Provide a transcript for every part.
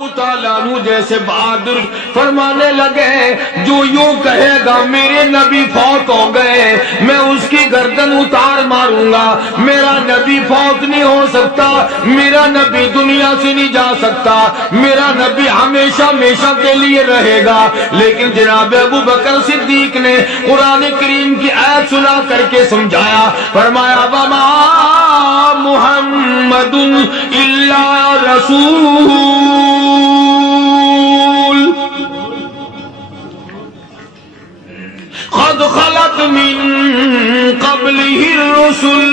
عنہ جیسے بہادر فرمانے لگے جو یوں کہے گا میرے نبی فوت ہو گئے میں اس کی گردن اتار ماروں گا، میرا نبی فوت نہیں ہو سکتا، میرا نبی دنیا سے نہیں جا سکتا، میرا نبی ہمیشہ ہمیشہ کے لیے رہے گا۔ لیکن جناب ابو بکر صدیق نے قرآن کریم کی آیت سنا کر کے سمجھایا، فرمایا وما محمد الا رسول قد خلت من قبله الرسل۔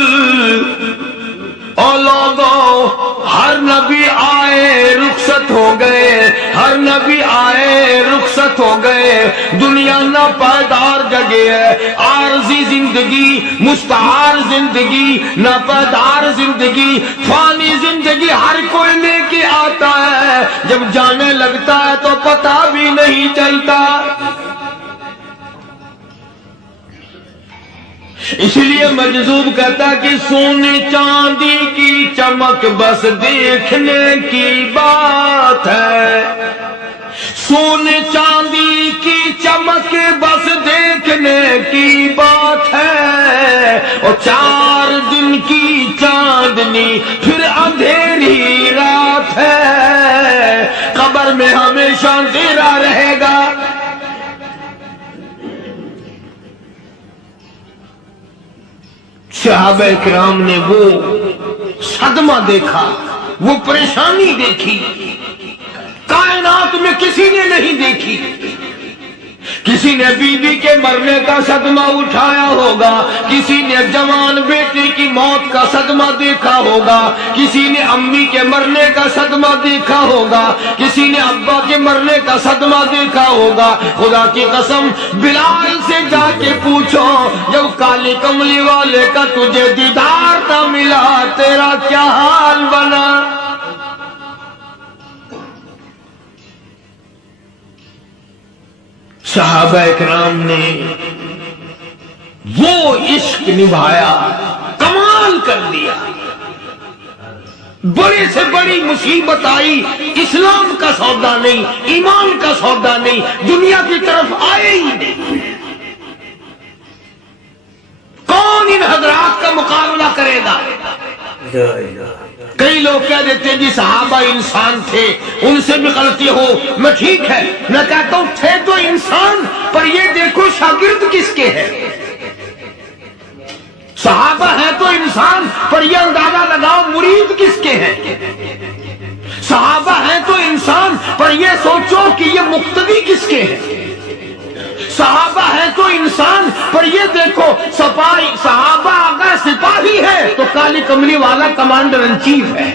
اور لوگوں ہر نبی آئے رخصت ہو گئے، ہر نبی آئے رخصت ہو گئے، دنیا نہ پائیدار جگہ ہے، عارضی زندگی، مستعار زندگی، نہ پائیدار زندگی، فانی زندگی ہر کوئی لے کے آتا ہے، جب جانے لگتا ہے تو پتہ بھی نہیں چلتا۔ اس لیے مجذوب کہتا کہ سونے چاندی کی چمک بس دیکھنے کی بات ہے، سونے چاندی کی چمک بس دیکھنے کی بات ہے، اور 4 دن کی چاندنی پھر اندھیری رات ہے، قبر میں ہمیشہ اندھیرا رہے گا۔ صحابہ کرام نے وہ صدمہ دیکھا، وہ پریشانی دیکھی، کائنات میں کسی نے نہیں دیکھی۔ کسی نے بیوی کے مرنے کا صدمہ اٹھایا ہوگا، کسی نے جوان بیٹے کی موت کا صدمہ دیکھا ہوگا، کسی نے امی کے مرنے کا صدمہ دیکھا ہوگا، کسی نے ابا کے مرنے کا صدمہ دیکھا ہوگا۔ خدا کی قسم بلال سے جا کے پوچھو جب کالی کملی والے کا تجھے دیدار نہ ملا تیرا کیا حال بنا۔ صحابہ اکرام نے وہ عشق نبھایا، کمال کر دیا۔ بڑے سے بڑی مصیبت آئی، اسلام کا سودا نہیں، ایمان کا سودا نہیں، دنیا کی طرف آئے ہی نہیں۔ کون ان حضرات کا مقابلہ کرے گا؟ کئی لوگ کہہ دیتے ہیں جی صحابہ انسان تھے، ان سے بھی غلطی ہو، میں ٹھیک ہے، میں کہتا ہوں تھے تو انسان، پر یہ دیکھو شاگرد کس کے ہیں۔ صحابہ ہیں تو انسان، پر یہ اندازہ لگاؤ مرید کس کے ہیں۔ صحابہ ہیں تو انسان، پر یہ سوچو کہ یہ مقتدی کس کے ہیں۔ صحابہ ہے تو انسان، پر یہ دیکھو سپاہی، صحابہ اگر سپاہی ہے تو کالی کملی والا کمانڈر ان چیف ہے۔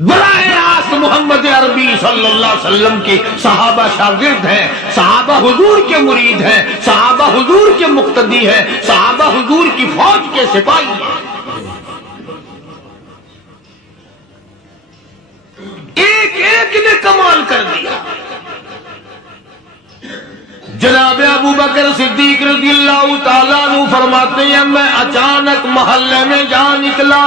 براہ راست محمد عربی صلی اللہ علیہ وسلم کے صحابہ شاگرد ہیں، صحابہ حضور کے مرید ہیں، صحابہ حضور کے مقتدی ہیں، صحابہ حضور کی فوج کے سپاہی ہیں۔ ایک ایک نے کمال کر دیا۔ جناب ابو بکر صدیق رضی اللہ تعالیٰ عنہ فرماتے ہیں میں اچانک محلے میں جا نکلا۔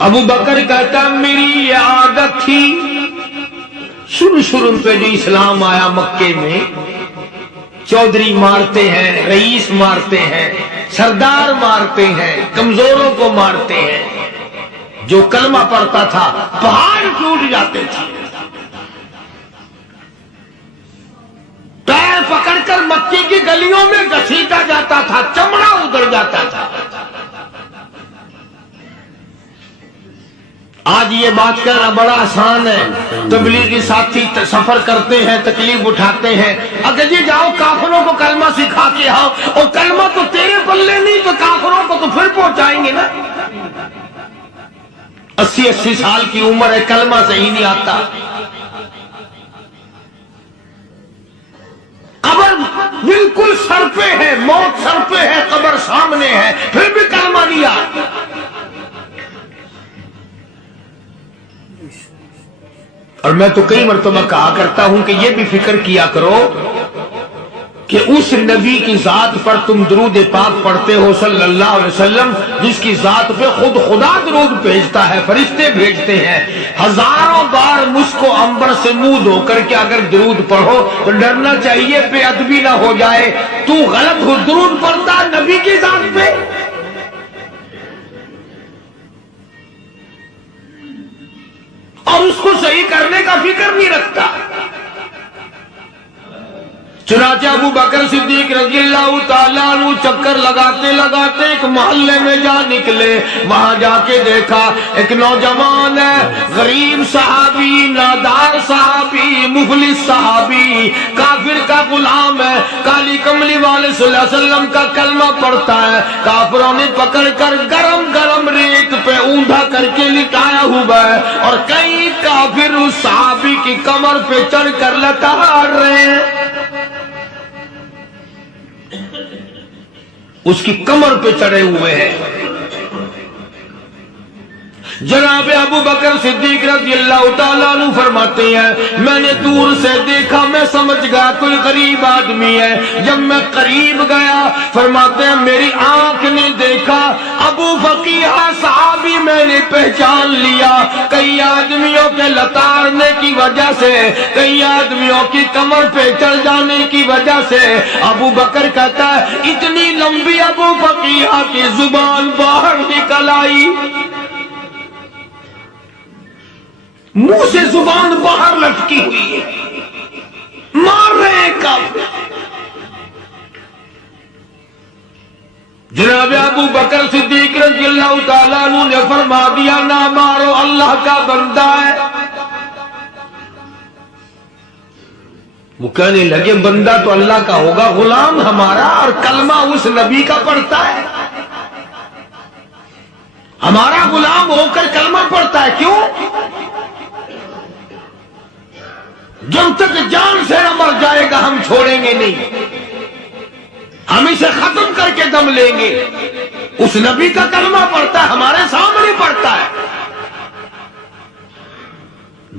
ابو بکر کہتا میری یہ عادت تھی، شروع پہ جو اسلام آیا مکے میں، چودھری مارتے ہیں، رئیس مارتے ہیں، سردار مارتے ہیں، کمزوروں کو مارتے ہیں۔ جو کلمہ پڑھتا تھا پہاڑ ٹوٹ جاتے تھے، پیر پکڑ کر مکے کی گلیوں میں گھسیٹا جاتا تھا، چمڑا ادھر جاتا تھا۔ آج یہ بات کہنا بڑا آسان ہے، تبلیغی ساتھی سفر کرتے ہیں، تکلیف اٹھاتے ہیں، اگر جی جاؤ کافروں کو کلمہ سکھا کے آؤ، اور کلمہ تو تیرے پلے نہیں تو کافروں کو تو پھر پہنچائیں گے نا۔ 80 سال کی عمر ہے، کلمہ صحیح نہیں آتا، قبر بالکل سر پہ ہے، موت سر پہ ہے، قبر سامنے ہے، پھر بھی کلمہ نہیں آتا۔ اور میں تو کئی مرتبہ کہا کرتا ہوں کہ یہ بھی فکر کیا کرو کہ اس نبی کی ذات پر تم درود پاک پڑھتے ہو صلی اللہ علیہ وسلم، جس کی ذات پہ خود خدا درود بھیجتا ہے، فرشتے بھیجتے ہیں، ہزاروں بار مجھ کو عنبر سے منہ دھو کر کے اگر درود پڑھو تو ڈرنا چاہیے بے ادبی نہ ہو جائے، تو غلط ہو درود پڑھتا نبی کی ذات پہ۔ اور اس کو صحیح کرنے کا فکر نہیں رکھتا۔ چنانچہ ابو بکر صدیق رضی اللہ تعالیٰ عنہ چکر لگاتے لگاتے ایک محلے میں جا نکلے، وہاں جا کے دیکھا ایک نوجوان ہے، غریب صحابی، نادار صحابی، مفلس صحابی، کافر کا غلام ہے، کالی کملی والے صلی اللہ علیہ وسلم کا کلمہ پڑھتا ہے، کافروں نے پکڑ کر گرم گرم ریت پہ اونڈا کر کے لٹایا ہوا ہے، اور کئی کافر اس صحابی کی کمر پہ چڑھ کر لٹار رہے ہیں، اس کی کمر پہ چڑھے ہوئے ہیں۔ جناب ابو بکر صدیق رضی اللہ تعالیٰ عنہ فرماتے ہیں میں نے دور سے دیکھا، میں سمجھ گیا کوئی غریب آدمی ہے، جب میں قریب گیا فرماتے ہیں میری آنکھ نے دیکھا ابو فقیہ صحابی، میں نے پہچان لیا، کئی آدمیوں کے لتاڑنے کی وجہ سے، کئی آدمیوں کی کمر پہ چڑھ جانے کی وجہ سے ابو بکر کہتا ہے اتنی لمبی ابو فقیہ کی زبان باہر نکل آئی، منہ سے زبان باہر لٹکی ہوئی ہے، مار رہے ہیں کافر۔ جناب ابو بکر صدیق رضی اللہ تعالیٰ عنہ نے فرما دیا نہ مارو، اللہ کا بندہ ہے۔ وہ کہنے لگے بندہ تو اللہ کا ہوگا، غلام ہمارا، اور کلمہ اس نبی کا پڑھتا ہے، ہمارا غلام ہو کر کلمہ پڑھتا ہے، کیوں؟ جب تک جان سے نہ مر جائے گا ہم چھوڑیں گے نہیں، ہم اسے ختم کر کے دم لیں گے۔ اس نبی کا کلمہ پڑھتا ہے، ہمارے سامنے پڑھتا ہے۔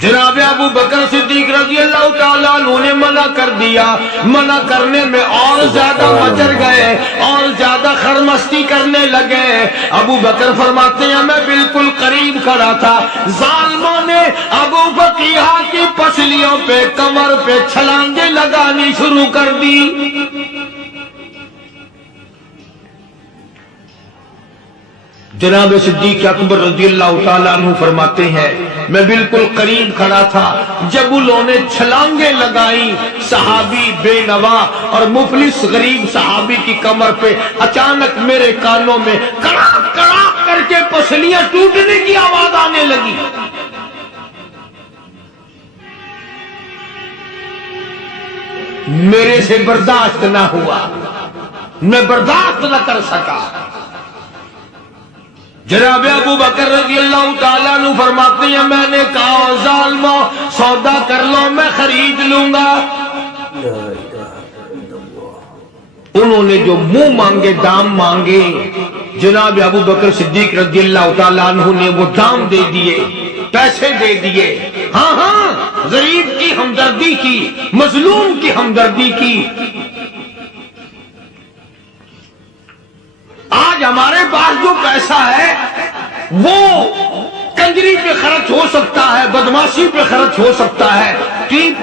جناب ابو بکر صدیق رضی اللہ تعالیٰ عنہ نے منع کر دیا، منع کرنے میں اور زیادہ مچر گئے، اور زیادہ خرمستی کرنے لگے۔ ابو بکر فرماتے ہیں میں بالکل قریب کھڑا تھا، ظالموں نے ابو فقیہ کی پسلیوں پہ، کمر پہ چھلانگیں لگانی شروع کر دی۔ جناب صدیق اکبر رضی اللہ تعالیٰ عنہ فرماتے ہیں میں بالکل قریب کھڑا تھا، جب انہوں نے چھلانگیں لگائی صحابی بے نوا اور مفلس غریب صحابی کی کمر پہ، اچانک میرے کانوں میں کڑاک کڑاک کر کے پسلیاں ٹوٹنے کی آواز آنے لگی۔ میرے سے برداشت نہ ہوا، میں برداشت نہ کر سکا۔ جناب ابو بکر رضی اللہ تعالیٰ عنہ فرماتے ہیں میں نے کہا ظالمو سودا کر لو، میں خرید لوں گا۔ انہوں نے جو منہ مانگے دام مانگے، جناب ابو بکر صدیق رضی اللہ تعالیٰ عنہ نے وہ دام دے دیے، پیسے دے دیے۔ ہاں ہاں، غریب کی ہمدردی کی، مظلوم کی ہمدردی کی۔ آج ہمارے پاس جو پیسہ ہے وہ کنجری پہ خرچ ہو سکتا ہے، بدماشی پہ خرچ ہو سکتا ہے،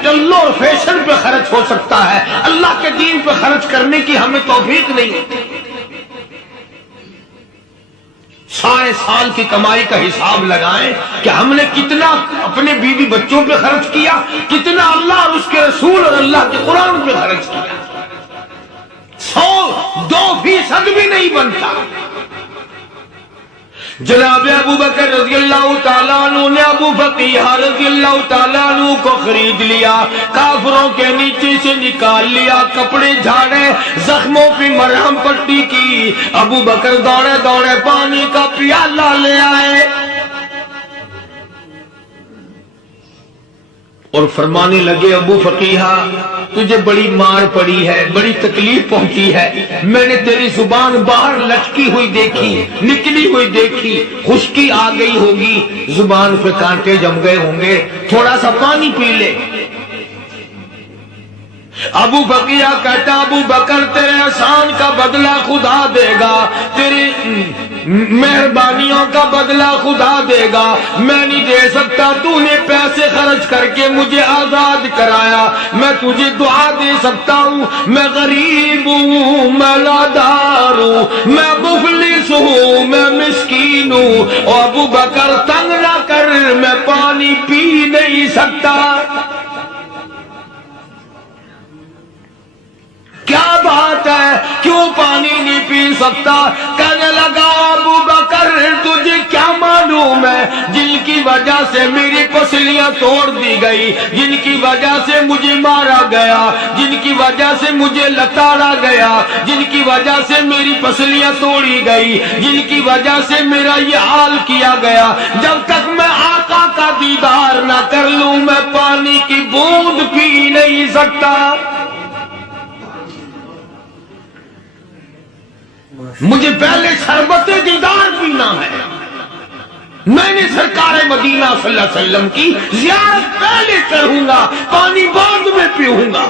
ٹلو اور فیشن پہ خرچ ہو سکتا ہے، اللہ کے دین پہ خرچ کرنے کی ہمیں توفیق نہیں۔ سارے سال کی کمائی کا حساب لگائیں کہ ہم نے کتنا اپنے بیوی بچوں پہ خرچ کیا، کتنا اللہ اور اس کے رسول اور اللہ کے قرآن پہ خرچ کیا۔ 100-2% بھی نہیں بنتا۔ جناب ابو بکر رضی اللہ تعالیٰ عنہ نے ابو فقیہ رضی اللہ تعالیٰ عنہ کو خرید لیا، کافروں کے نیچے سے نکال لیا، کپڑے جھاڑے، زخموں پہ مرہم پٹی کی۔ ابو بکر دوڑے دوڑے پانی کا پیالہ لے آئے اور فرمانے لگے ابو فقیہ تجھے بڑی مار پڑی ہے، بڑی تکلیف پہنچی ہے، میں نے تیری زبان باہر لٹکی ہوئی دیکھی، نکلی ہوئی دیکھی، خشکی آ گئی ہوگی، زبان پہ کانٹے جم گئے ہوں گے، تھوڑا سا پانی پی لے۔ ابو بقیہ کہتا ابو بکر تیرے احسان کا بدلہ خدا دے گا، تیری مہربانیوں کا بدلہ خدا دے گا، میں نہیں دے سکتا، تو نے پیسے خرچ کر کے مجھے آزاد کرایا، میں تجھے دعا دے سکتا ہوں، میں غریب ہوں، میں نادار ہوں، میں مفلس ہوں، میں مسکین ہوں، اور ابو بکر تنگ نہ کر، میں پانی پی نہیں سکتا۔ کیا بات ہے، کیوں پانی نہیں پی سکتا؟ کہنے لگا ابو بکر تجھے کیا معلوم ہے، جن کی وجہ سے میری پسلیاں توڑ دی گئی، جن کی وجہ سے مجھے مارا گیا، جن کی وجہ سے مجھے لتاڑا گیا، جن کی وجہ سے میری پسلیاں توڑی گئی، جن کی وجہ سے میرا یہ حال کیا گیا، جب تک میں آقا کا دیدار نہ کر لوں میں پانی کی بوند پی نہیں سکتا۔ مجھے پہلے شربت دیدار پینا ہے، میں نے سرکار مدینہ صلی اللہ علیہ وسلم کی زیارت پہلے کروں گا، پانی بعد میں پیوں گا۔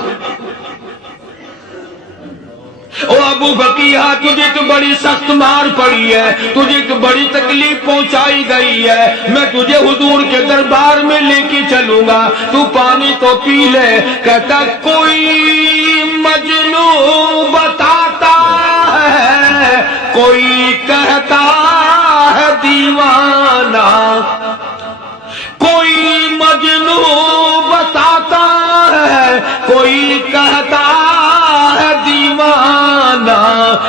او ابو بقیہ تجھے تو بڑی سخت مار پڑی ہے، تجھے تو بڑی تکلیف پہنچائی گئی ہے، میں تجھے حضور کے دربار میں لے کے چلوں گا، تو پانی تو پی لے۔ کہتا کوئی مجنون بتاتا ہے، کوئی کہتا ہے دیوانہ، کوئی مجنون بتاتا ہے، کوئی کہتا ہے دیوانہ،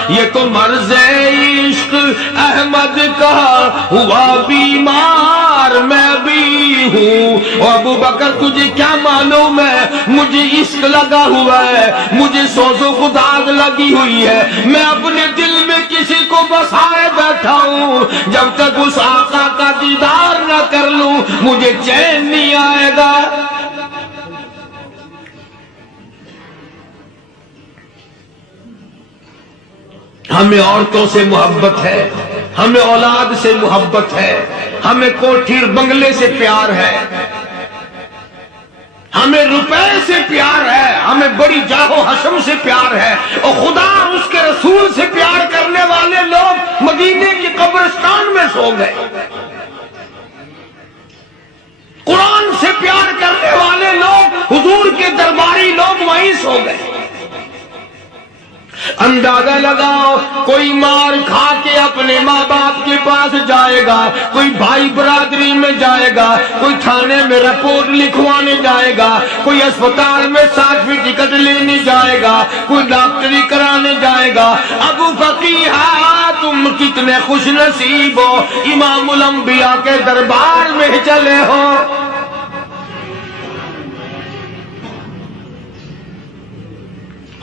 یہ تو مرض عشق احمد کا ہوا بیمار میں بھی ہوں۔ اور ابو بکر تجھے کیا معلوم ہے، مجھے عشق لگا ہوا ہے، مجھے سوز و خداگ لگی ہوئی ہے، میں اپنے دل میں کسی کو بسائے بیٹھا ہوں، جب تک اس آقا کا دیدار نہ کر لوں مجھے چین نہیں آئے گا۔ ہمیں عورتوں سے محبت ہے، ہمیں اولاد سے محبت ہے، ہمیں کوٹھی اور بنگلے سے پیار ہے، ہمیں روپے سے پیار ہے، ہمیں بڑی جاہ و حشم سے پیار ہے، اور خدا اور اس کے رسول سے پیار کرنے والے لوگ مدینے کے قبرستان میں سو گئے، قرآن سے پیار کرنے والے لوگ حضور کے درباری لوگ وہیں سو گئے۔ اندازہ لگاؤ، کوئی مار کھا کے اپنے ماں باپ کے پاس جائے گا، کوئی بھائی برادری میں جائے گا، کوئی تھانے میں رپورٹ لکھوانے جائے گا، کوئی اسپتال میں سرٹیفکیٹ لینے جائے گا، کوئی ڈاکٹری کرانے جائے گا۔ ابو بقیہ تم کتنے خوش نصیب ہو، امام الانبیاء کے دربار میں چلے ہو۔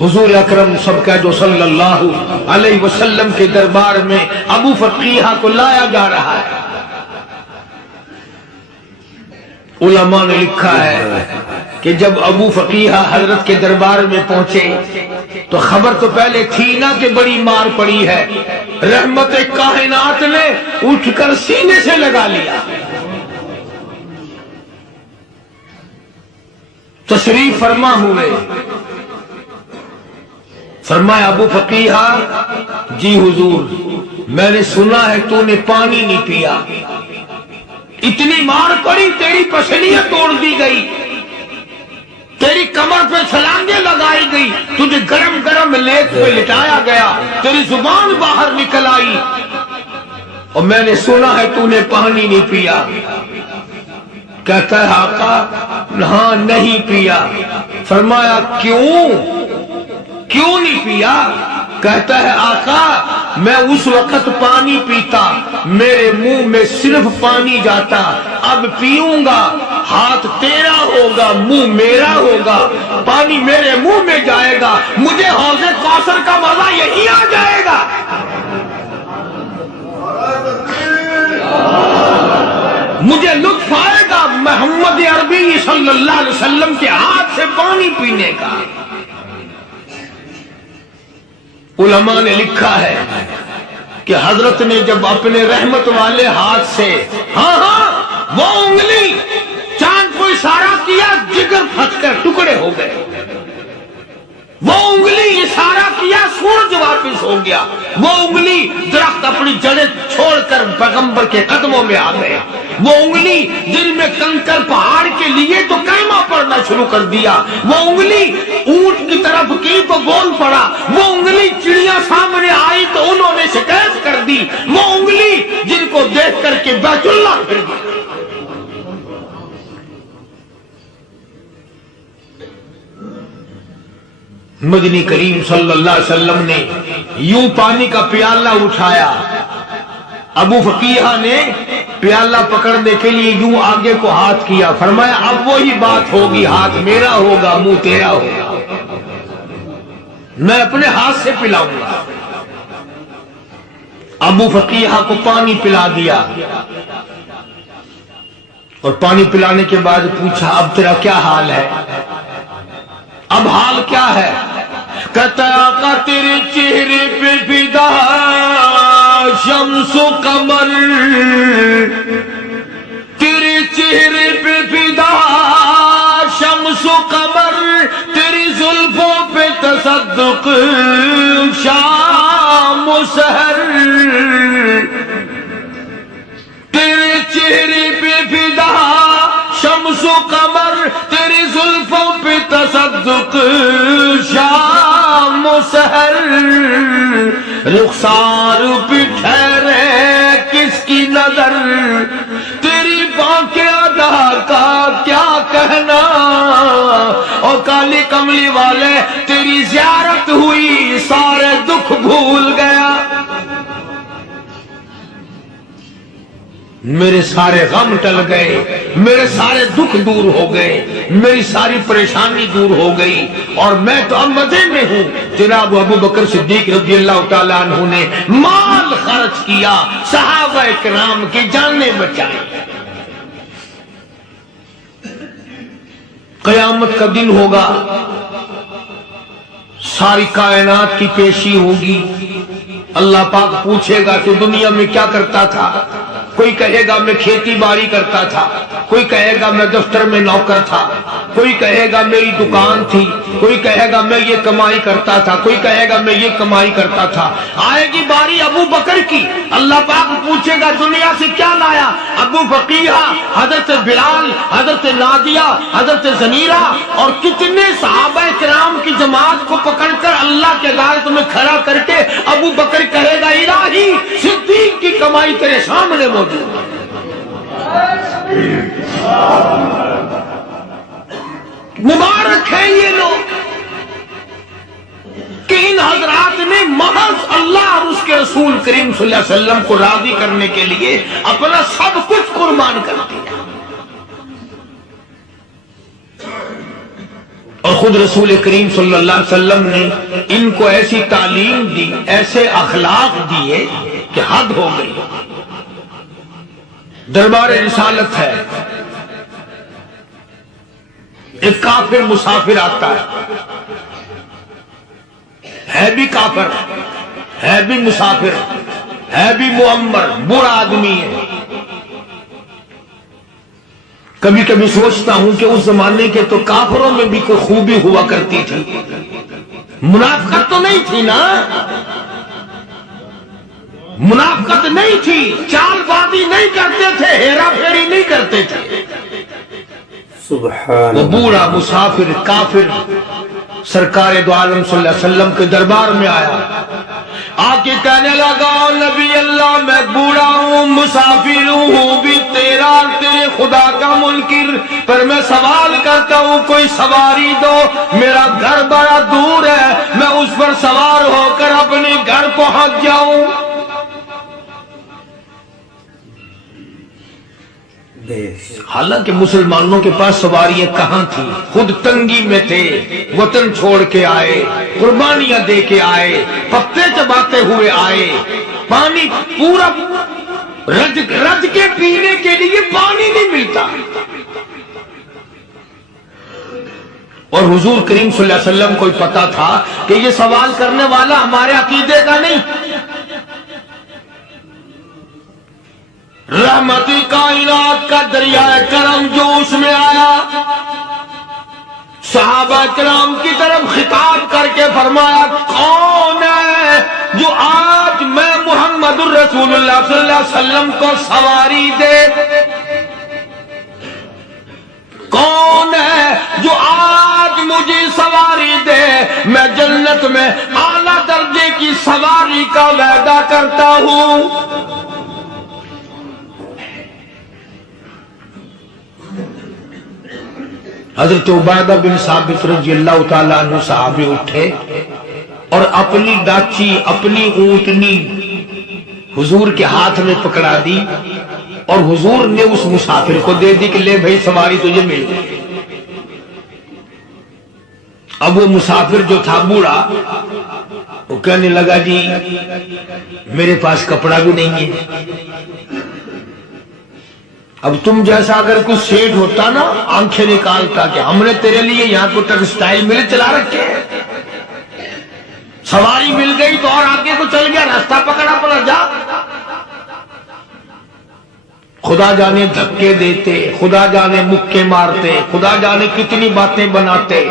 حضور اکرم سب کا جو صلی اللہ علیہ وسلم کے دربار میں ابو بقیہ کو لایا جا رہا ہے۔ علماء نے لکھا ہے کہ جب ابو بقیہ حضرت کے دربار میں پہنچے تو خبر تو پہلے تھی نا کہ بڑی مار پڑی ہے، رحمت کائنات نے اٹھ کر سینے سے لگا لیا، تشریف فرما ہوئے، فرمایا ابو بقیہ جی حضور میں نے سنا ہے تو نے پانی نہیں پیا، اتنی مار پڑی تیری پسلیاں توڑ دی گئی، تیری کمر پہ چھلانگیں لگائی گئی، تجھے گرم گرم لیپ پہ لٹایا گیا، تیری زبان باہر نکل آئی، اور میں نے سنا ہے تو نے پانی نہیں پیا۔ کہتا ہے آقا ہاں نہیں پیا۔ فرمایا کیوں نہیں پیا؟ کہتا ہے آقا میں اس وقت پانی پیتا میرے منہ میں صرف پانی جاتا، اب پیوں گا ہاتھ تیرا ہوگا منہ میرا ہوگا، پانی میرے منہ میں جائے گا، مجھے حوض کوثر کا مزہ یہی آ جائے گا۔ مجھے لطف آئے گا محمد عربی صلی اللہ علیہ وسلم کے ہاتھ سے پانی پینے کا۔ علماء نے لکھا ہے کہ حضرت نے جب اپنے رحمت والے ہاتھ سے وہ انگلی چاند کو اشارہ کیا، جگر پھٹ کر ٹکڑے ہو گئے۔ وہ انگلی اشارہ کیا، سورج واپس ہو گیا، وہ انگلی درخت اپنی جڑیں چھوڑ کر پیغمبر کے قدموں میں آ گئے، وہ انگلی دل میں کنکر پہاڑ کے لیے تو کلمہ پڑھنا شروع کر دیا، وہ انگلی اونٹ کی طرف کی تو بول پڑا، وہ انگلی چڑیا سامنے آئی تو انہوں نے شکایت کر دی، وہ انگلی جن کو دیکھ کر کے بیت اللہ پھر گیا۔ مدنی کریم صلی اللہ علیہ وسلم نے یوں پانی کا پیالہ اٹھایا، ابو فقیہ نے پیالہ پکڑنے کے لیے یوں آگے کو ہاتھ کیا، فرمایا اب وہی بات ہوگی، ہاتھ میرا ہوگا منہ تیرا ہوگا، میں اپنے ہاتھ سے پلاؤں گا۔ ابو فقیہ کو پانی پلا دیا اور پانی پلانے کے بعد پوچھا اب تیرا کیا حال ہے، اب حال کیا ہے؟ کہتا آقا تیرے چہرے پہ فدا شمس و قمر، تیرے چہرے پہ فدا شمس و قمر، تیری زلفوں پہ تصدق شام و سحر، تیرے چہرے پہ فدا شمس و قمر، تیری زلفوں پہ تصدق شام و سحر، رخسار پہ ٹھہرے کس کی نظر، تیری بانک ادا کا کیا کہنا، اور کالی کملی والے تیری زیارت ہوئی سارے دکھ بھول گیا، میرے سارے غم ٹل گئے، میرے سارے دکھ دور ہو گئے، میری ساری پریشانی دور ہو گئی، اور میں تو اب مزے میں ہوں۔ جناب ابو بکر صدیق رضی اللہ تعالیٰ عنہ نے مال خرچ کیا، صحابہ کرام کی جانیں بچائیں۔ قیامت کا دن ہوگا، ساری کائنات کی پیشی ہوگی، اللہ پاک پوچھے گا کہ دنیا میں کیا کرتا تھا، کوئی کہے گا میں کھیتی باڑی کرتا تھا، کوئی کہے گا میں دفتر میں نوکر تھا، کوئی کہے گا میری دکان تھی، کوئی کہے گا میں یہ کمائی کرتا تھا، کوئی کہے گا میں یہ کمائی کرتا تھا۔ آئے گی باری ابو بکر کی، اللہ پاک پوچھے گا دنیا سے کیا لایا، ابو فقیہ، حضرت بلال، حضرت نادیہ، حضرت زنیرہ اور کتنے صحابہ کرام کی جماعت کو پکڑ کر اللہ کے عدالت میں کھڑا کر کے ابو بکر کہے گا الہی صدیق کی کمائی تیرے سامنے موجود ہے۔ مبارک ہے یہ لوگ کہ ان حضرات نے محض اللہ اور اس کے رسول کریم صلی اللہ علیہ وسلم کو راضی کرنے کے لیے اپنا سب کچھ قربان کر دیا، اور خود رسول کریم صلی اللہ علیہ وسلم نے ان کو ایسی تعلیم دی، ایسے اخلاق دیے کہ حد ہو گئی۔ دربار رسالت ہے، ایک کافر مسافر آتا ہے بھی کافر، ہے بھی مسافر، ہے بھی معمر، برا آدمی ہے۔ کبھی کبھی سوچتا ہوں کہ اس زمانے کے تو کافروں میں بھی کوئی خوبی ہوا کرتی تھی، منافقت تو نہیں تھی نا، منافقت نہیں تھی، چال بازی نہیں کرتے تھے، ہیرا پھیری نہیں کرتے تھے۔ سبحان وہ بوڑھا مسافر کافر سرکار دو عالم صلی اللہ علیہ وسلم کے دربار میں آیا، آ کے کہنے لگا نبی اللہ میں بوڑھا ہوں، مسافر ہوں بھی تیرا تیرے خدا کا منکر، پر میں سوال کرتا ہوں کوئی سواری دو، میرا گھر بڑا دور ہے، میں اس پر سوار ہو کر اپنے گھر پہنچ جاؤں۔ حالانکہ مسلمانوں کے پاس سواریاں کہاں تھی، خود تنگی میں تھے، وطن چھوڑ کے آئے، قربانیاں دے کے آئے، پتے چباتے ہوئے آئے، پانی پورا رج کے پینے کے لیے پانی نہیں ملتا، اور حضور کریم صلی اللہ علیہ وسلم کو پتا تھا کہ یہ سوال کرنے والا ہمارے عقیدے کا نہیں، رحمتی کائنات کا دریائے کرم جو اس میں آیا، صحابہ کرام کی طرف خطاب کر کے فرمایا کون ہے جو آج میں محمد الرسول اللہ صلی اللہ علیہ وسلم کو سواری دے؟ کون ہے جو آج مجھے سواری دے؟ میں جنت میں اعلیٰ درجے کی سواری کا وعدہ کرتا ہوں۔ حضرت عبادہ بن ثابت رضی اللہ تعالیٰ عنہ صحابی اٹھے اور اپنی ڈاچی، اپنی اونٹنی حضور کے ہاتھ میں پکڑا دی اور حضور نے اس مسافر کو دے دی کہ لے بھائی سواری تجھے مل گئی۔ اب وہ مسافر جو تھا بوڑھا وہ کہنے لگا جی میرے پاس کپڑا بھی نہیں ہے۔ اب تم جیسا اگر کچھ سیٹ ہوتا نا آنکھیں نکالتا کہ ہم نے تیرے لیے یہاں کو ٹیکسٹائل مل چلا رکھے، سواری مل گئی تو اور آگے کو چل گیا، راستہ پکڑا پڑا جا۔ خدا جانے دھکے دیتے، خدا جانے مکے مارتے، خدا جانے کتنی باتیں بناتے۔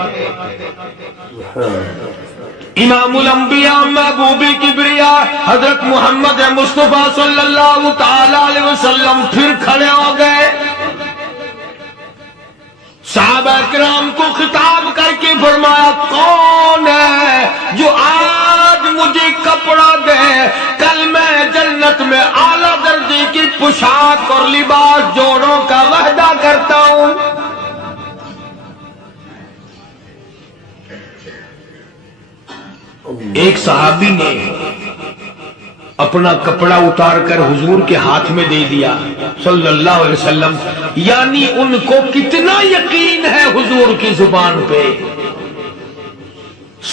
امام الانبیاء محبوب کبریا حضرت محمد مصطفیٰ صلی اللہ تعالی علیہ وسلم پھر کھڑے ہو گئے، صحابہ کرام کو خطاب کر کے فرمایا کون ہے جو آج مجھے کپڑا دے؟ کل میں جنت میں اعلیٰ درجے کی پوشاک اور لباس جوڑوں کا وعدہ کرتا ہوں۔ ایک صحابی نے اپنا کپڑا اتار کر حضور کے ہاتھ میں دے دیا صلی اللہ علیہ وسلم، یعنی ان کو کتنا یقین ہے حضور کی زبان پہ۔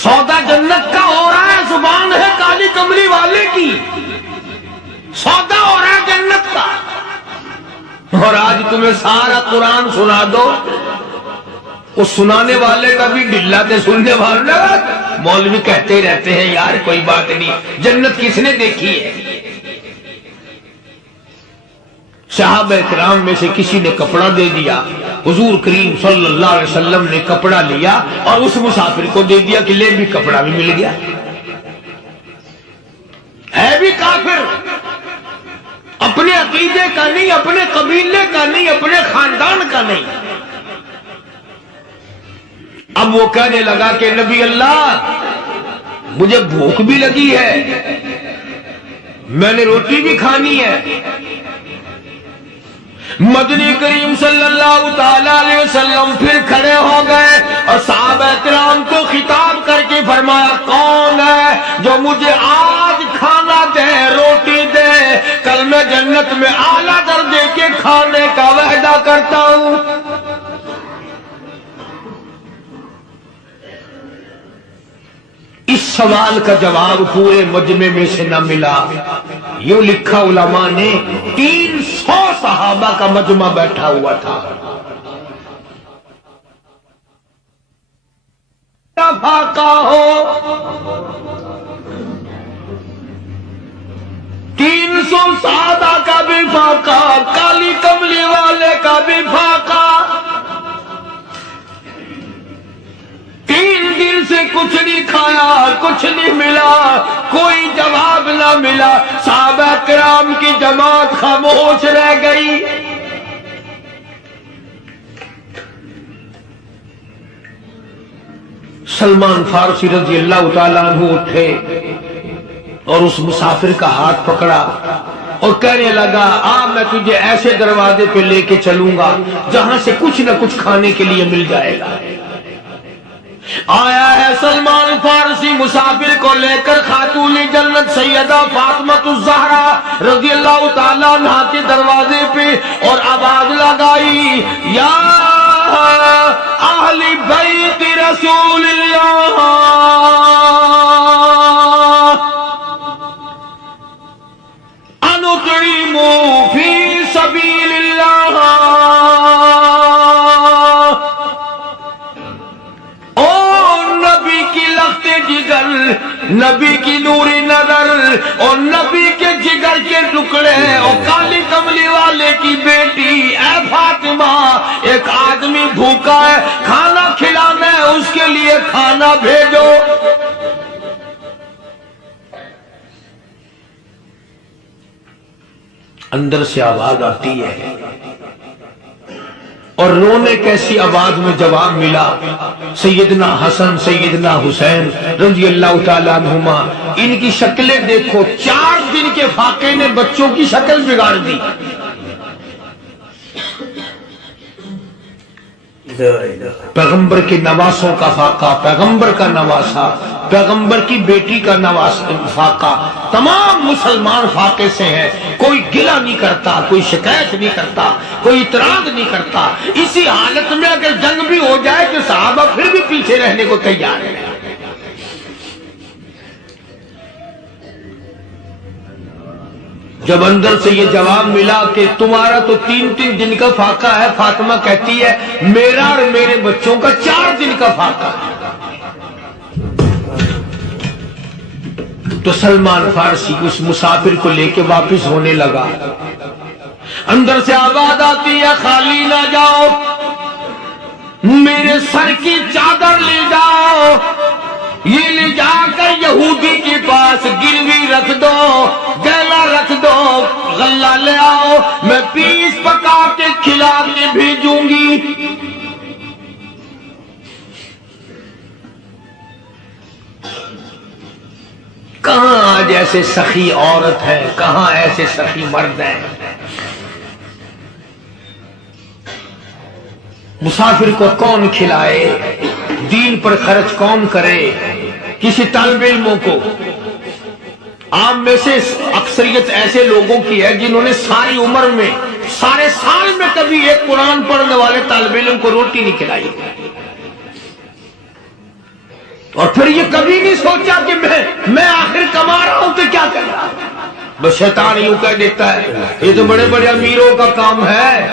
سودا جنت کا ہو رہا ہے، زبان ہے کالی کملی والے کی، سودا ہو رہا ہے جنت کا۔ اور آج تمہیں سارا قرآن سنا دو، اس سنانے والے کا بھی ڈلاتے سننے والے مولوی کہتے رہتے ہیں یار کوئی بات نہیں، جنت کس نے دیکھی ہے؟ صحابہ کرام میں سے کسی نے کپڑا دے دیا، حضور کریم صلی اللہ علیہ وسلم نے کپڑا لیا اور اس مسافر کو دے دیا کہ لے بھی کپڑا بھی مل گیا۔ ہے بھی کافر، اپنے عقیدے کا نہیں، اپنے قبیلے کا نہیں، اپنے خاندان کا نہیں۔ اب وہ کہنے لگا کہ نبی اللہ مجھے بھوک بھی لگی ہے، میں نے روٹی بھی کھانی ہے۔ مدنی کریم صلی اللہ تعالی علیہ وسلم پھر کھڑے ہو گئے اور صحابہ کرام کو خطاب کر کے فرمایا کون ہے جو مجھے آج کھانا دے، روٹی دے، کل میں جنت میں اعلیٰ درجے کے کھانے کا وعدہ کرتا ہوں۔ اس سوال کا جواب پورے مجمع میں سے نہ ملا۔ یوں لکھا علماء نے 300 صحابہ کا مجمع بیٹھا ہوا تھا۔ فاقہ ہو 300 صحابہ کا بھی فاقہ، کالی کملی والے کا بھی فاقہ۔ 3 دن سے کچھ نہیں کھایا، کچھ نہیں ملا، کوئی جواب نہ ملا۔ صحابہ کرام کی جماعت خاموش رہ گئی۔ سلمان فارسی رضی اللہ تعالیٰ عنہ اٹھے اور اس مسافر کا ہاتھ پکڑا اور کہنے لگا میں تجھے ایسے دروازے پہ لے کے چلوں گا جہاں سے کچھ نہ کچھ کھانے کے لیے مل جائے گا۔ آیا ہے سلمان فارسی مسافر کو لے کر خاتون جنت سیدہ فاطمہ الزہرا رضی اللہ تعالیٰ عنہ کے دروازے پہ اور آواز لگائی یا اہل بیت رسول اللہ انطعموا فی سبیل اللہ، نبی کی نوری نظر اور نبی کے جگر کے ٹکڑے اور کالی کملی والے کی بیٹی، اے فاطمہ ایک آدمی بھوکا ہے، کھانا کھلانا ہے، اس کے لیے کھانا بھیجو۔ اندر سے آواز آتی ہے اور رونے کیسی آواز میں جواب ملا، سیدنا حسن سیدنا حسین رضی اللہ تعالیٰ عنہما، ان کی شکلیں دیکھو، 4 دن کے فاقے نے بچوں کی شکل بگاڑ دی۔ پیغمبر کے نواسوں کا فاقہ، پیغمبر کا نواسا، پیغمبر کی بیٹی کا فاقہ، تمام مسلمان فاقے سے ہیں، کوئی گلہ نہیں کرتا، کوئی شکایت نہیں کرتا، کوئی اعتراض نہیں کرتا۔ اسی حالت میں اگر جنگ بھی ہو جائے تو صحابہ پھر بھی پیچھے رہنے کو تیار ہیں۔ جب اندر سے یہ جواب ملا کہ تمہارا تو 3 دن کا فاقہ ہے، فاطمہ کہتی ہے میرا اور میرے بچوں کا 4 دن کا فاقہ ہے۔ تو سلمان فارسی اس مسافر کو لے کے واپس ہونے لگا۔ اندر سے آواز آتی ہے خالی نہ جاؤ، میرے سر کی چادر لے جاؤ، یہ لے جا کر یہودی کے پاس گروی رکھ دو، گیلا رکھ دو، غلہ لے آؤ، میں پیس پکا کے کھلا کے بھیجوں گی۔ کہاں آج ایسے سخی عورت ہے، کہاں ایسے سخی مرد ہیں؟ مسافر کو کون کھلائے، دین پر خرچ کون کرے؟ کسی طالب علموں کو، عام میں سے اکثریت ایسے لوگوں کی ہے جنہوں نے ساری عمر میں، سارے سال میں کبھی ایک قرآن پڑھنے والے طالب علم کو روٹی نہیں کھلائی، اور پھر یہ کبھی نہیں سوچا کہ میں آخر کما رہا ہوں تو کیا کر رہا ہوں۔ بس شیطان یوں کہہ دیتا ہے یہ تو بڑے بڑے امیروں کا کام ہے،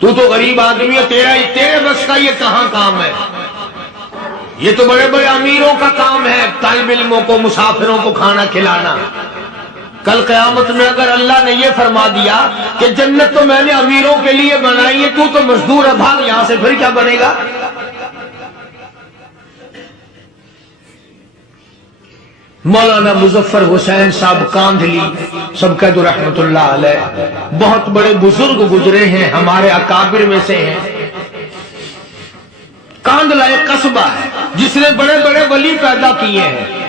تو غریب آدمی ہے، تیرے بس کا یہ کہاں کام ہے؟ یہ تو بڑے بڑے امیروں کا کام ہے طالب علموں کو، مسافروں کو کھانا کھلانا۔ کل قیامت میں اگر اللہ نے یہ فرما دیا کہ جنت تو میں نے امیروں کے لیے بنائی ہے، تو مزدور ہے، بھاگ یہاں سے، پھر کیا بنے گا؟ مولانا مظفر حسین صاحب کاندھلی سب کہہ دو رحمت اللہ علیہ، بہت بڑے بزرگ گزرے ہیں، ہمارے اکابر میں سے ہیں۔ کاندھلا ایک قصبہ ہے جس نے بڑے بڑے ولی پیدا کیے ہیں۔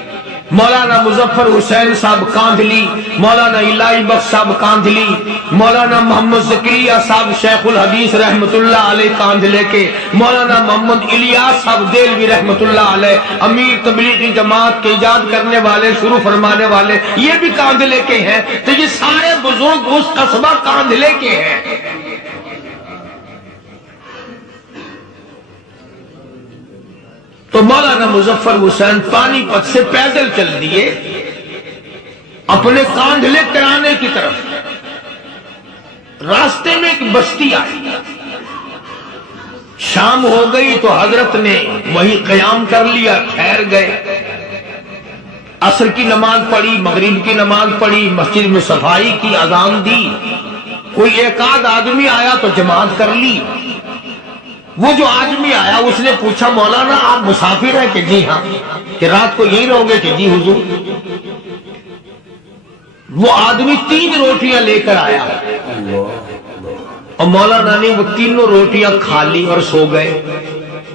مولانا مظفر حسین صاحب کاندھلی، مولانا الہی بخش صاحب کاندھلی، مولانا محمد زکریا صاحب شیخ الحدیث رحمت اللہ علیہ کاندھلے کے، مولانا محمد الیاس صاحب دیلوی رحمت اللہ علیہ امیر تبلیغی جماعت کے ایجاد کرنے والے، شروع فرمانے والے، یہ بھی کاندھلے کے ہیں۔ تو یہ سارے بزرگ اس قصبہ کاندھلے کے ہیں۔ تو مولانا مظفر حسین پانی پت سے پیدل چل دیے اپنے کاندھلے کرانے کی طرف۔ راستے میں ایک بستی آئی، شام ہو گئی تو حضرت نے وہیں قیام کر لیا، ٹھہر گئے، عصر کی نماز پڑھی، مغرب کی نماز پڑھی، مسجد میں صفائی کی، اذان دی، کوئی ایک آدھ آدمی آیا تو جماعت کر لی۔ وہ جو آدمی آیا اس نے پوچھا مولانا آپ مسافر ہیں؟ کہ جی ہاں۔ کہ رات کو یہی رہو گے؟ کہ جی حضور۔ وہ آدمی 3 روٹیاں لے کر آیا اور مولانا نے وہ 3 روٹیاں کھا لی اور سو گئے۔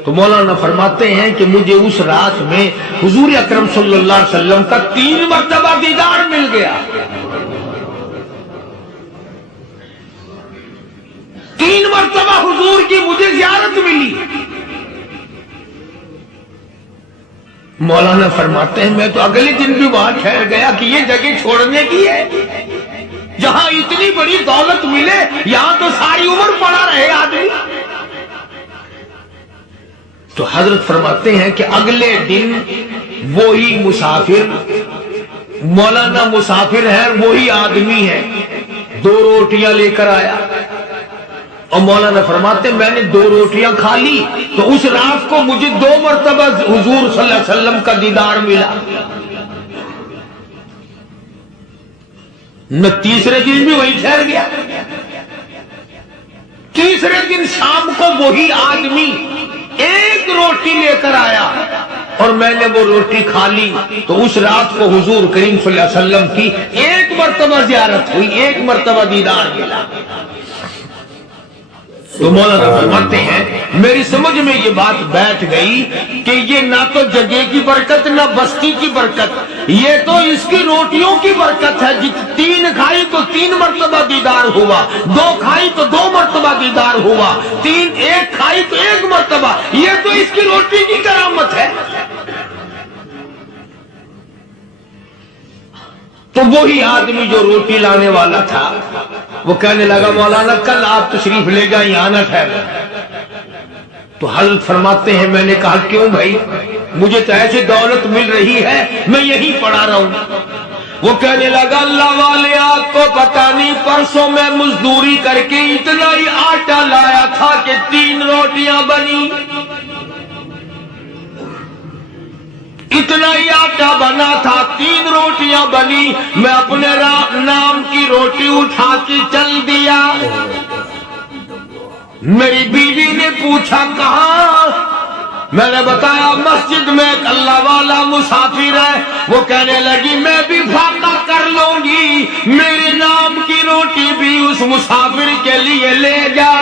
تو مولانا فرماتے ہیں کہ مجھے اس رات میں حضور اکرم صلی اللہ علیہ وسلم کا 3 مرتبہ دیدار مل گیا۔ 3 مرتبہ حضور کی مجھے زیارت ملی۔ مولانا فرماتے ہیں میں تو اگلے دن بھی وہاں ٹھہر گیا کہ یہ جگہ چھوڑنے کی ہے، جہاں اتنی بڑی دولت ملے یہاں تو ساری عمر پڑا رہے آدمی۔ تو حضرت فرماتے ہیں کہ اگلے دن وہی مسافر، مولانا مسافر ہے، وہی آدمی ہے، 2 روٹیاں لے کر آیا اور مولانا فرماتے ہیں میں نے 2 روٹیاں کھا لی تو اس رات کو مجھے 2 مرتبہ حضور صلی اللہ علیہ وسلم کا دیدار ملا۔ نہ تیسرے دن بھی وہی ٹھہر گیا. تیسرے دن شام کو وہی آدمی ایک روٹی لے کر آیا اور میں نے وہ روٹی کھا لی. تو اس رات کو حضور کریم صلی اللہ علیہ وسلم کی ایک مرتبہ زیارت ہوئی, ایک مرتبہ دیدار ملا. تو مولانا فرماتے ہیں میری سمجھ میں یہ بات بیٹھ گئی کہ یہ نہ تو جگہ کی برکت نہ بستی کی برکت, یہ تو اس کی روٹیوں کی برکت ہے. تین کھائی تو 3 مرتبہ دیدار ہوا, 2 کھائی تو 2 مرتبہ دیدار ہوا, 1 کھائی تو 1 مرتبہ. یہ تو اس کی روٹی کی کرامت ہے. تو وہی آدمی جو روٹی لانے والا تھا وہ کہنے لگا مولانا کل آپ تشریف لے جائیں, یہاں نہ ٹھہریں. تو حضرت فرماتے ہیں میں نے کہا کیوں بھائی, مجھے تو ایسی دولت مل رہی ہے میں یہیں پڑھا رہا ہوں. وہ کہنے لگا اللہ والے آپ کو پتہ نہیں, پرسوں میں مزدوری کر کے اتنا ہی آٹا لایا تھا کہ 3 روٹیاں بنی. اتنا ہی آٹا بنا تھا, 3 روٹیاں بنی. میں اپنے نام کی روٹی اٹھا کے چل دیا. میری بیوی نے پوچھا کہاں؟ میں نے بتایا مسجد میں ایک اللہ والا مسافر ہے. وہ کہنے لگی میں بھی فاقہ کر لوں گی, میرے نام کی روٹی بھی اس مسافر کے لیے لے جا.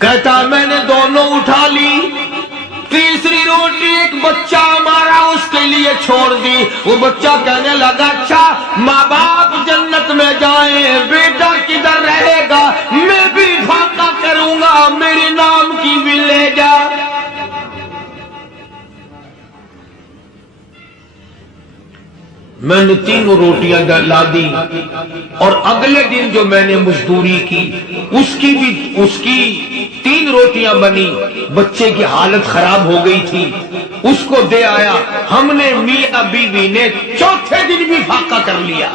کہتا میں نے دونوں اٹھا لی. تیسری روٹی ایک بچہ ہمارا اس کے لیے چھوڑ دی. وہ بچہ کہنے لگا اچھا ماں باپ جنت میں جائیں, بیٹا کدھر رہے گا, میں بھی فاقہ کروں گا, میرے نام کی بھی لے جا. میں نے 3 روٹیاں لا دی اور اگلے دن جو میں نے مزدوری کی اس کی 3 روٹیاں بنی. بچے کی حالت خراب ہو گئی تھی, اس کو دے آیا. ہم نے میاں بیوی نے چوتھے دن بھی فاقہ کر لیا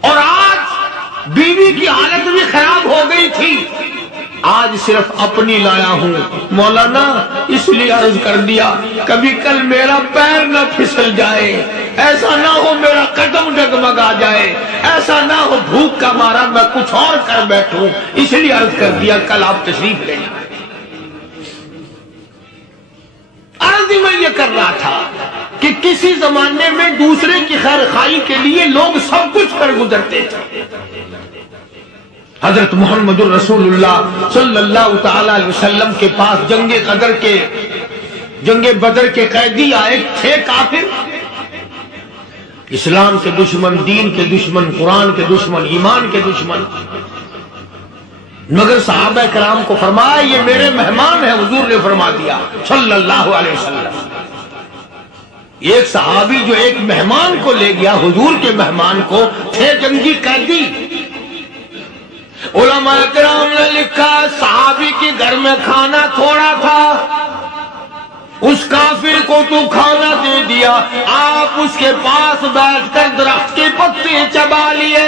اور آج بیوی کی حالت بھی خراب ہو گئی تھی. آج صرف اپنی لایا ہوں. مولانا اس لیے عرض کر دیا کبھی کل میرا پیر نہ پھسل جائے, ایسا نہ ہو میرا قدم ڈگمگا جائے, ایسا نہ ہو بھوک کا مارا میں کچھ اور کر بیٹھوں, اس لیے عرض کر دیا کل آپ تشریف لے جائیں. عرض میں یہ کر رہا تھا کہ کسی زمانے میں دوسرے کی خیر خواہی کے لیے لوگ سب کچھ کر گزرتے تھے. حضرت محمد الرسول اللہ صلی اللہ تعالی علیہ وسلم کے پاس جنگ بدر کے قیدی آئے تھے کافر, اسلام کے دشمن, دین کے دشمن, قرآن کے دشمن, ایمان کے دشمن. مگر صحابہ کرام کو فرمایا یہ میرے مہمان ہیں. حضور نے فرما دیا صلی اللہ علیہ وسلم. ایک صحابی جو ایک مہمان کو لے گیا, حضور کے مہمان کو, تھے جنگی قیدی. علماء کرام نے لکھا صحابی کے گھر میں کھانا تھوڑا تھا, اس کافر کو تو کھانا دے دیا, آپ اس کے پاس بیٹھ کر درخت کے پتے چبا لیے.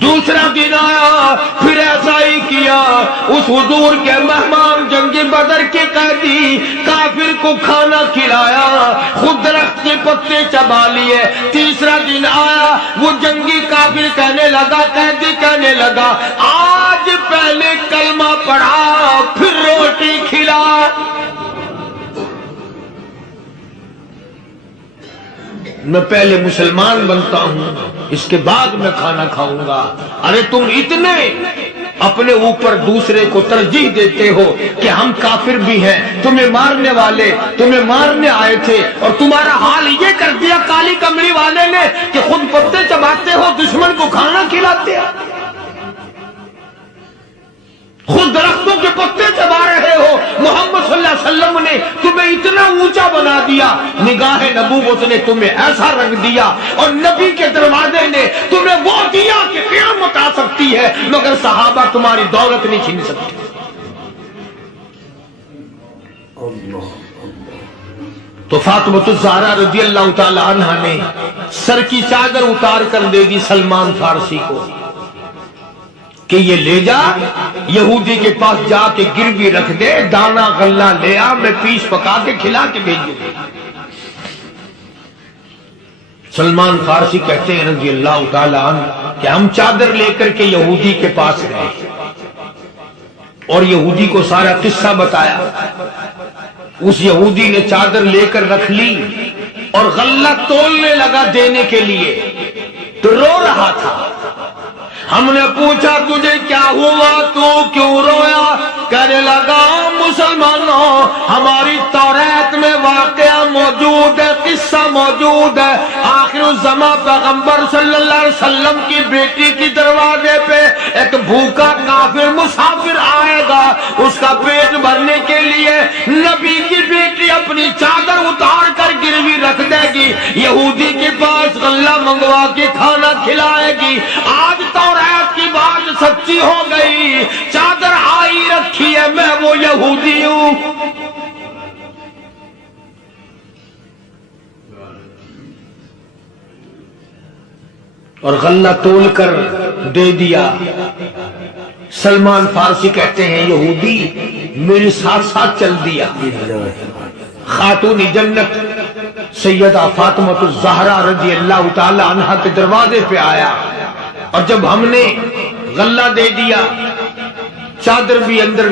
دوسرا دن آیا پھر ایسا ہی کیا, اس حضور کے مہمان جنگ بدر کے قیدی کافر کو کھانا کھلایا, خود درخت کے پتے چبا لیے. تیسرا دن آیا وہ جنگی کافر کہنے لگا, قیدی کہنے لگا آج پہلے کلمہ پڑھا پھر روٹی کھلا. میں پہلے مسلمان بنتا ہوں اس کے بعد میں کھانا کھاؤں گا. ارے تم اتنے اپنے اوپر دوسرے کو ترجیح دیتے ہو کہ ہم کافر بھی ہیں, تمہیں مارنے والے تمہیں مارنے آئے تھے اور تمہارا حال یہ کر دیا کالی کملی والے نے کہ خود پتے چباتے ہو, دشمن کو کھانا کھلاتے ہو, خود درختوں کے پتے چبا رہے ہو. محمد صلی اللہ علیہ وسلم نے تمہیں اتنا اونچا بنا دیا, نگاہ نبوت نے تمہیں ایسا رنگ دیا, اور نبی کے دروازے نے تمہیں وہ دیا کہ قیامت آ سکتی ہے, مگر صحابہ تمہاری دولت نہیں چھین سکتے. تو فاطمہ الزہرا رضی اللہ تعالی عنہا نے سر کی چادر اتار کر دے دی سلمان فارسی کو. کہ یہ لے جا، یہودی کے پاس جا کے گروی رکھ دے، دانا غلہ لے آ، میں پیس پکا کے کھلا کے بھیجوں۔ سلمان فارسی کہتے ہیں رضی اللہ تعالی عنہ کہ ہم چادر لے کر کے یہودی کے پاس گئے اور یہودی کو سارا قصہ بتایا۔ اس یہودی نے چادر لے کر رکھ لی اور غلہ تولنے لگا دینے کے لیے، تو رو رہا تھا۔ ہم نے پوچھا تجھے کیا ہوا، تو کیوں رویا؟ کہنے لگا مسلمانوں، ہماری توریت میں واقعہ موجود ہے، قصہ موجود ہے، آخر الزمان پیغمبر صلی اللہ علیہ وسلم کی بیٹی کی دروازے پہ ایک بھوکا کافر مسافر آئے گا، اس کا پیٹ بھرنے کے لیے نبی کی بیٹی اپنی چادر اتار کر گروی رکھ دے گی، یہودی کے پاس غلہ منگوا کے کھانا کھلائے گی۔ آج توریت کی بات سچی ہو گئی، چادر آئی رکھی ہے، میں وہ یہودی ہوں۔ اور غلہ تول کر دے دیا۔ سلمان فارسی کہتے ہیں یہودی میرے ساتھ ساتھ چل دیا۔ خاتون جنت سیدہ فاطمہ الزہرا رضی اللہ تعالی عنہا کے دروازے پہ آیا، اور جب ہم نے غلہ دے دیا، چادر بھی اندر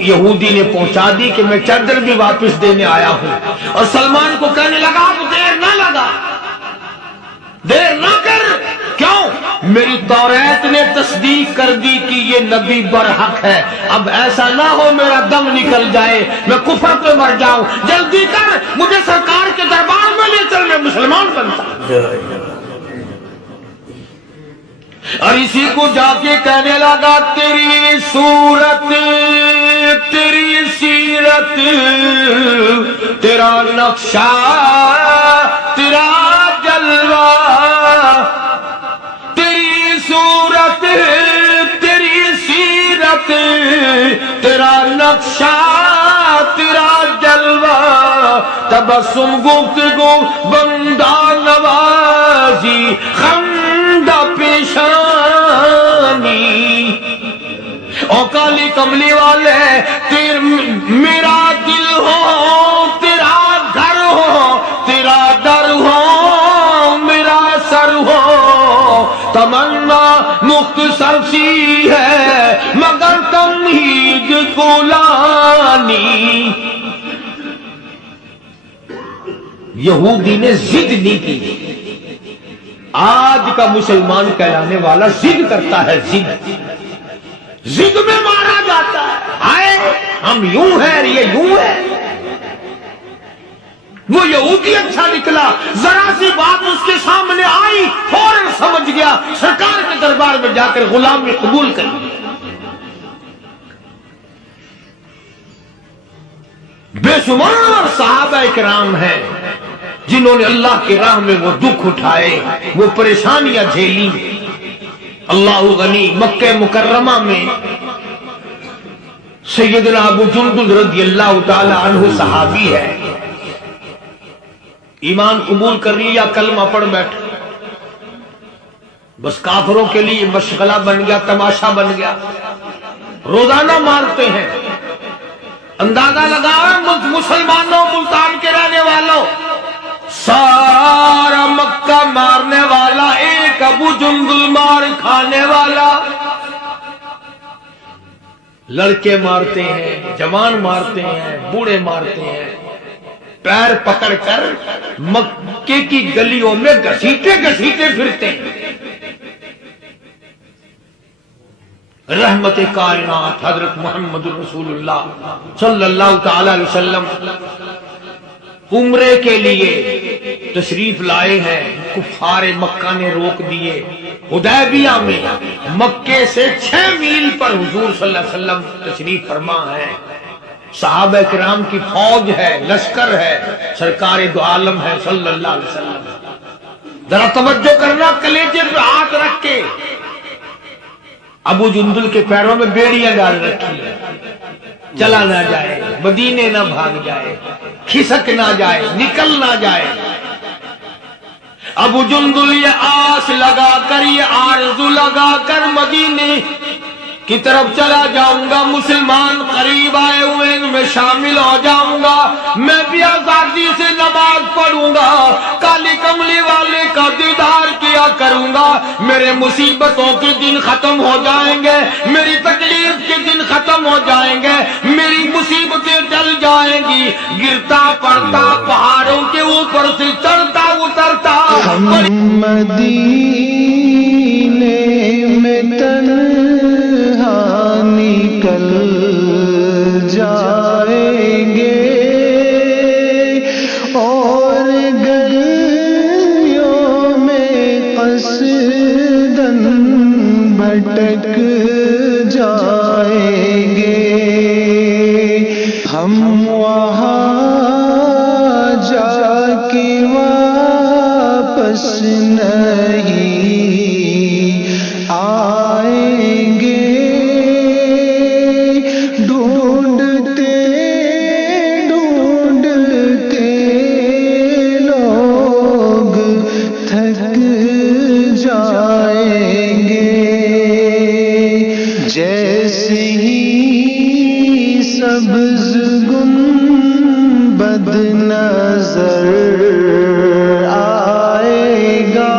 یہودی نے پہنچا دی کہ میں چادر بھی واپس دینے آیا ہوں، اور سلمان کو کہنے لگا اب دیر نہ لگا، دیر نہ کر۔ کیوں؟ میری توریت نے تصدیق کر دی کہ یہ نبی برحق ہے، اب ایسا نہ ہو میرا دم نکل جائے، میں کفر پہ مر جاؤں، جلدی کر، مجھے سرکار کے دربار میں لے چل، میں مسلمان بنتا۔ اور اسی کو جا کے کہنے لگا تیری صورت، تیری سیرت، تیرا نقشہ، تیرا جلوہ، تیری صورت، تیری سیرت، تیرا نقشہ، تیرا جلوہ، تبسم گفتگو بندہ نوازی، خندہ پیشانی، او کالی کملی والے، میرا دل ہو، تیرا گھر ہو، تیرا در ہو، میرا سر ہو، تمنا مختصر سی ہے مگر تمہید کولانی۔ یہودی نے ضد نہیں کی۔ آج کا مسلمان کہلانے والا ضد کرتا ہے، ضد میں مارا جاتا ہے، آئے ہم یوں ہیں، یہ یوں ہے۔ وہ یہودی اچھا نکلا، ذرا سی بات اس کے سامنے آئی فوراً سمجھ گیا، سرکار کے دربار میں جا کر غلامی قبول کر لی۔ بے شمار صحابہ کرام ہیں جنہوں نے اللہ کی راہ میں وہ دکھ اٹھائے، وہ پریشانیاں جھیلی۔ اللہ غنی، مکہ مکرمہ میں سیدنا ابو جندل رضی اللہ تعالی عنہ صحابی ہے، ایمان قبول کر لیا، کلمہ پڑھ بیٹھا، بس کافروں کے لیے مشغلہ بن گیا، تماشا بن گیا، روزانہ مارتے ہیں۔ اندازہ لگاؤ مسلمانوں، ملتان کے رہنے والوں، سارا مکہ مارنے والا ایک ابو جندل مار کھانے والا۔ لڑکے مارتے ہیں، جوان مارتے ہیں، بوڑھے مارتے ہیں، پیر پکڑ کر مکے کی گلیوں میں گھسیٹے گھسیٹے پھرتے ہیں۔ رحمت کائنات حضرت محمد رسول اللہ صلی اللہ تعالی علیہ وسلم عمرے کے لیے تشریف لائے ہیں، کفار مکہ نے روک دیے۔ حدیبیہ میں مکے سے 6 میل پر حضور صلی اللہ علیہ وسلم تشریف فرما ہے، صحابہ کرام کی فوج ہے، لشکر ہے، سرکار دو عالم ہے صلی اللہ علیہ وسلم۔ ذرا توجہ کرنا، کلیجے پہ ہاتھ رکھ کے ابو جندل کے پیروں میں بیڑیاں ڈال رکھی ہیں، چلا نہ جائے، مدینے نہ بھاگ جائے، کھسک نہ جائے، نکل نہ جائے۔ ابو جندل یہ آس لگا کر یہ آرزو لگا کر مدینے کی طرف چلا جاؤں گا، مسلمان قریب آئے ہوئے ان میں شامل ہو جاؤں گا، میں بھی آزادی سے نماز پڑھوں گا، کالی کملی والے کا دیدار کیا کروں گا، میرے مصیبتوں کے دن ختم ہو جائیں گے، میری تکلیف کے دن ختم ہو جائیں گے، میری مصیبتیں ٹل جائیں گی، گرتا پڑتا پہاڑوں کے اوپر سے چڑھتا اترتا مدینے میں تنہا نکل جائیں گے اور گلیوں میں قصداً بھٹک جائیں گے، ہم وہاں جا کے واپس نہیں آئیں گے، ڈھونڈتے ڈھونڈتے لوگ تھک جائیں گے، جیسے ہی سبز گنبد نظر آئے گا،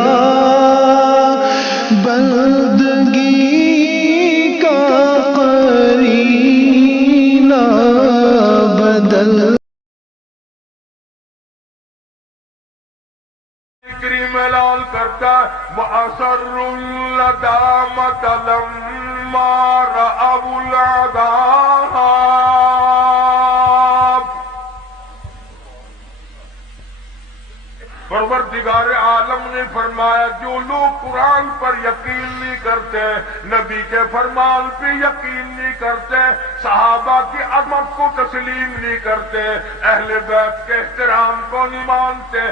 بندگی کا قرینہ بدل کریم اعلان کرتا ہے وَأَسَرُّ النَّدَامَةَ لَمَّا رَأَوُا الْعَذَابَ، پروردگار عالم نے فرمایا جو لوگ قرآن پر یقین نہیں کرتے، نبی کے فرمان پہ یقین نہیں کرتے، صحابہ کی عظمت کو تسلیم نہیں کرتے، اہل بیت کے احترام کو نہیں مانتے،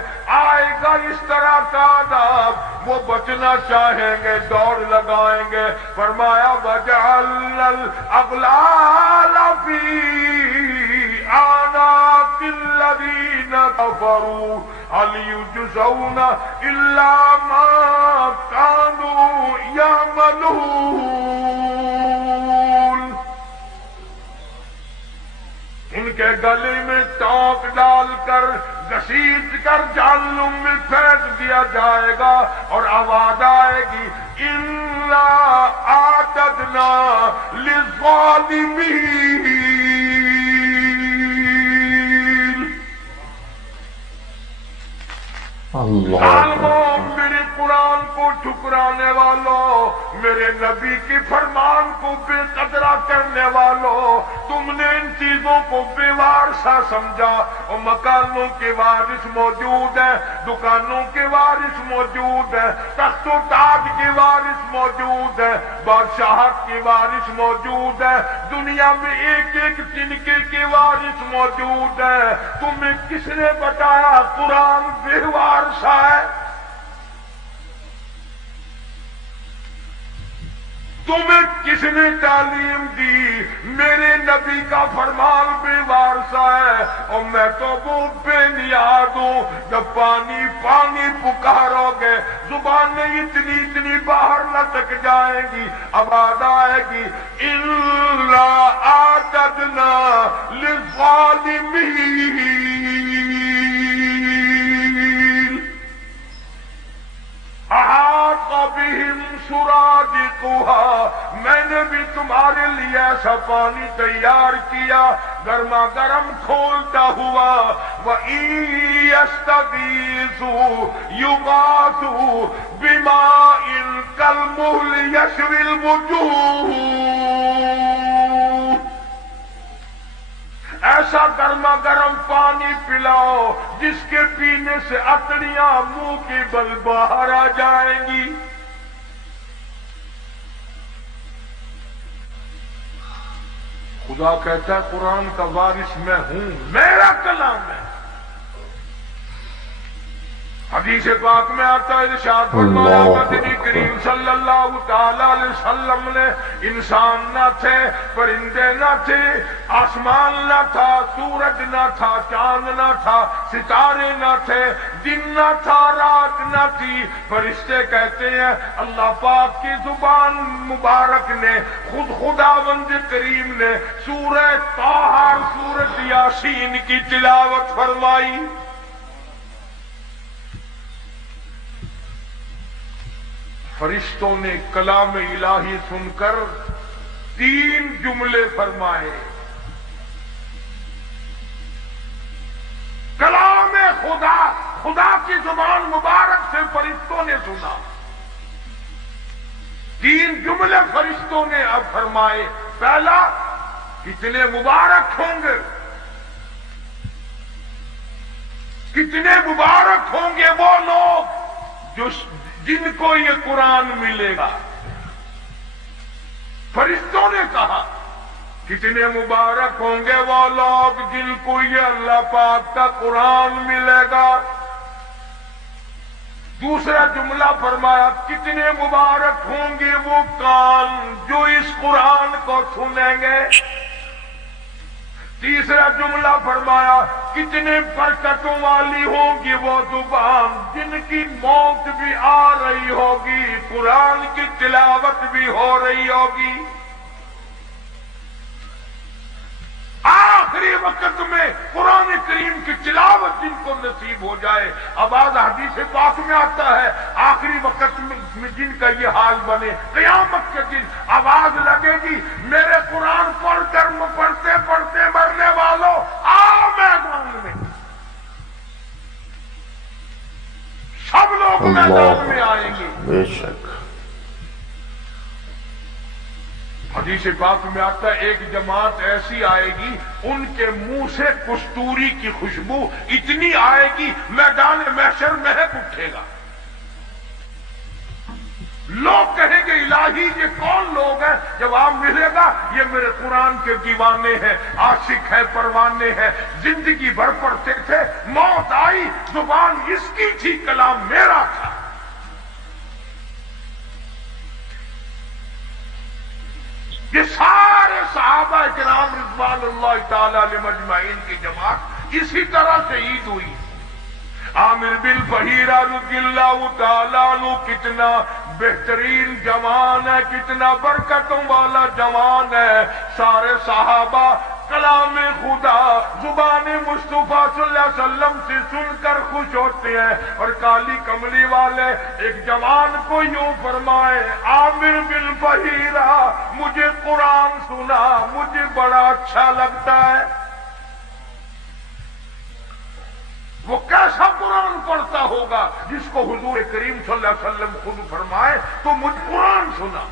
آئے گا اس طرح کا عذاب، وہ بچنا چاہیں گے دوڑ لگائیں گے، فرمایا وَجَعَلْنَا الْأَغْلَالَ فِي أَعْنَاقِ الَّذِينَ كَفَرُوا هَلْ يُجْزَوْنَ إِلَّا مَا كَانُوا يَعْمَلُونَ، ان کے گلے میں ٹوک ڈال کر گھسیٹ کر جہنم میں پھینک دیا جائے گا اور آواز آئے گی إِنَّا أَعْتَدْنَا لِلظَّالِمِينَ، ظالموں میرے قرآن کو ٹھکرانے والوں، میرے نبی کی فرمان کو بے قدرہ کرنے والوں، تم نے ان چیزوں کو بے وارثہ سمجھا، اور مکانوں کے وارث موجود ہیں، دکانوں کے وارث موجود ہیں، تخت و تاج کے وارث موجود ہیں، بادشاہت کے وارث موجود ہیں، دنیا میں ایک ایک تنکے کے وارث موجود ہیں، تمہیں کس نے بتایا قرآن بے وارثہ ہے؟ تمہیں کس نے تعلیم دی؟ میرے نبی کا فرمان بے وارثہ ہے، اور میں تو وہ بے نیاز ہوں، جب پانی پانی پکارو گے زبانیں اتنی اتنی باہر لٹک جائیں گی، آواز آئے گی إِنَّا أَعْتَدْنَا لِلظَّالِمِينَ أَحَاطَ بِهِمْ سُرَادِقُهَا، میں نے بھی تمہارے لیے ایسا پانی تیار کیا گرما گرم کھولتا ہوا، وَإِن يَسْتَغِيثُوا يُغَاثُوا بِمَاءٍ كَالْمُهْلِ يَشْوِي الْوُجُوهَ، ایسا گرما گرم پانی پلاؤ جس کے پینے سے اکڑیاں منہ کے بل باہر آ جائیں گی۔ خدا کہتا ہے قرآن کا وارث میں ہوں، میرا کلام ہے، حدیث پاک میں آتا ہے ارشاد فرمایا نبی کریم صلی اللہ تعالی علیہ وسلم نے انسان نہ تھے، پرندے نہ تھے، آسمان نہ تھا، سورج نہ تھا، چاند نہ تھا، ستارے نہ تھے، دن نہ تھا، رات نہ تھی، فرشتے کہتے ہیں اللہ پاک کی زبان مبارک نے خود خداوند کریم نے سورہ طٰہٰ سورۃ یاسین کی تلاوت فرمائی۔ فرشتوں نے کلام الہی سن کر 3 جملے فرمائے۔ کلام خدا، خدا کی زبان مبارک سے فرشتوں نے سنا، 3 جملے فرشتوں نے اب فرمائے۔ پہلا، کتنے مبارک ہوں گے، کتنے مبارک ہوں گے وہ لوگ جن کو یہ قرآن ملے گا۔ فرشتوں نے کہا کتنے مبارک ہوں گے وہ لوگ جن کو یہ اللہ پاک کا قرآن ملے گا۔ دوسرا جملہ فرمایا کتنے مبارک ہوں گے وہ کان جو اس قرآن کو سنیں گے۔ تیسرا جملہ فرمایا کتنے برکتوں والی ہوگی وہ زبان جن کی موت بھی آ رہی ہوگی، قرآن کی تلاوت بھی ہو رہی ہوگی۔ آخری وقت میں قرآن کریم کی تلاوت جن کو نصیب ہو جائے، آواز حدیث پاک میں آتا ہے آخری وقت میں جن کا یہ حال بنے، قیامت کے دن آواز لگے گی میرے قرآن پڑھ کر پڑھتے پڑھتے مرنے والوں آؤ میدان میں۔ سب لوگ میدان میں آئیں گے۔ بے شک حدیث پاک میں آتا ہے ایک جماعت ایسی آئے گی ان کے منہ سے کستوری کی خوشبو اتنی آئے گی میدان محشر مہک اٹھے گا۔ لوگ کہیں گے الہی یہ کون لوگ ہیں؟ جواب ملے گا یہ میرے قرآن کے دیوانے ہیں، عاشق ہیں، پروانے ہیں، زندگی بھر پڑھتے تھے، موت آئی زبان اس کی تھی، کلام میرا تھا۔ یہ سارے صحابہ کرام رضوان اللہ تعالی علیہم اجمعین کی جماعت اسی طرح شہید ہوئی۔ عامر بن فہیرہ رضی اللہ تعالی عنہ کتنا بہترین جوان ہے، کتنا برکتوں والا جوان ہے۔ سارے صحابہ کلام خدا زبان مصطفیٰ صلی اللہ علیہ وسلم سے سن کر خوش ہوتے ہیں، اور کالی کملی والے ایک جوان کو یوں فرمائے عامر بن فہیرہ مجھے قرآن سنا، مجھے بڑا اچھا لگتا ہے۔ وہ کیسا قرآن پڑھتا ہوگا جس کو حضور کریم صلی اللہ علیہ وسلم خود فرمائے تو مجھ قرآن سنا۔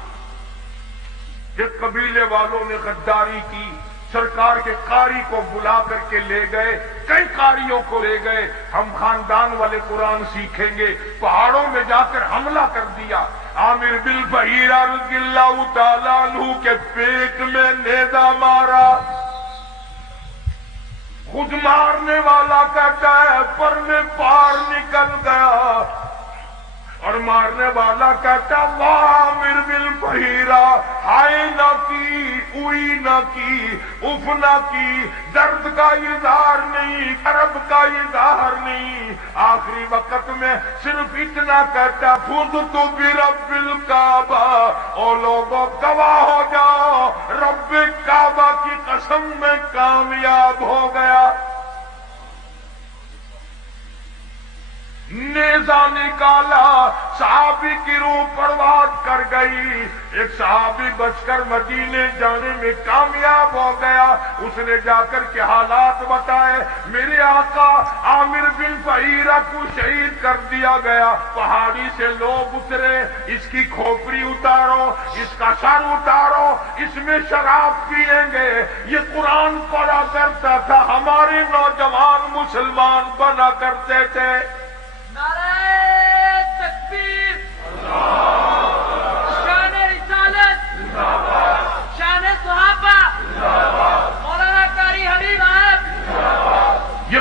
جب قبیلے والوں نے غداری کی، سرکار کے قاری کو بلا کر کے لے گئے، کئی قاریوں کو لے گئے، ہم خاندان والے قرآن سیکھیں گے، پہاڑوں میں جا کر حملہ کر دیا۔ عامر بن فہیرہ رضی اللہ تعالیٰ عنہ کے پیٹ میں نیزہ مارا، خود مارنے والا کہتا ہے پر میں پار نکل گیا، اور مارنے والا کہتا واہ عامر بن فہیرہ ہائے نہ کی، اوئی نہ کی، اف نہ کی، درد کا اظہار نہیں، کرب کا اظہار نہیں۔ آخری وقت میں صرف اتنا کہتا فزت برب الکعبہ، او لوگوں گواہ ہو جاؤ رب کعبہ کی قسم میں کامیاب ہو گیا۔ نیزہ نکالا، صحابی کی روح پرواز کر گئی، ایک صحابی بچ کر مدینے جانے میں کامیاب ہو گیا۔ اس نے جا کر کے حالات بتائے، میرے آقا عامر بن فہیرہ کو شہید کر دیا گیا، پہاڑی سے لوگ اترے، اس کی کھوپڑی اتارو، اس کا سر اتارو، اس میں شراب پیئیں گے۔ یہ قرآن پڑھا کرتا تھا، ہمارے نوجوان مسلمان بنا کرتے تھے۔ نعرہ تکبیر، شان رسالت، شان صحابہ، مولانا قاری حبیب صاحب، یہ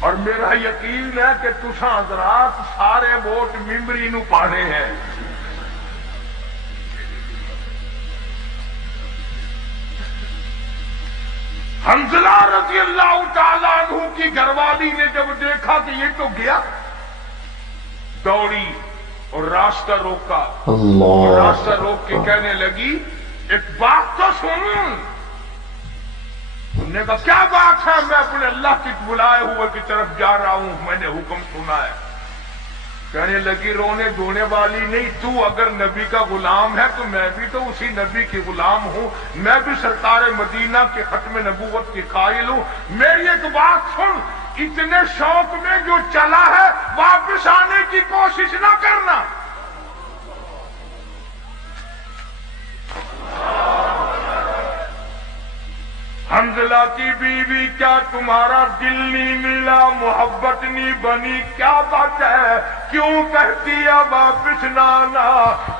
اور میرا یقین ہے کہ تساں حضرات سارے ووٹ ممبری نو پاڑے ہیں. حنظلہ رضی اللہ تعالیٰ عنہ کی گھر والی نے جب دیکھا کہ یہ تو گیا، دوڑی اور راستہ روکا. اور راستہ روک کے کہنے لگی ایک بات تو سن. انہوں نے کہا کیا بات ہے؟ میں اپنے اللہ کی بلائے ہوئے کی طرف جا رہا ہوں، میں نے حکم سنا ہے. کہنے لگی رونے دھونے والی نہیں، تو اگر نبی کا غلام ہے تو میں بھی تو اسی نبی کی غلام ہوں، میں بھی سرکار مدینہ کے ختم نبوت کی قائل ہوں. میری ایک بات سن، اتنے شوق میں جو چلا ہے واپس آنے کی کوشش نہ کرنا. حنظلہ کی بیوی کیا تمہارا دل نہیں ملا، محبت نہیں بنی، کیا بات ہے؟ کیوں کہتی ہے واپس نہ آنا؟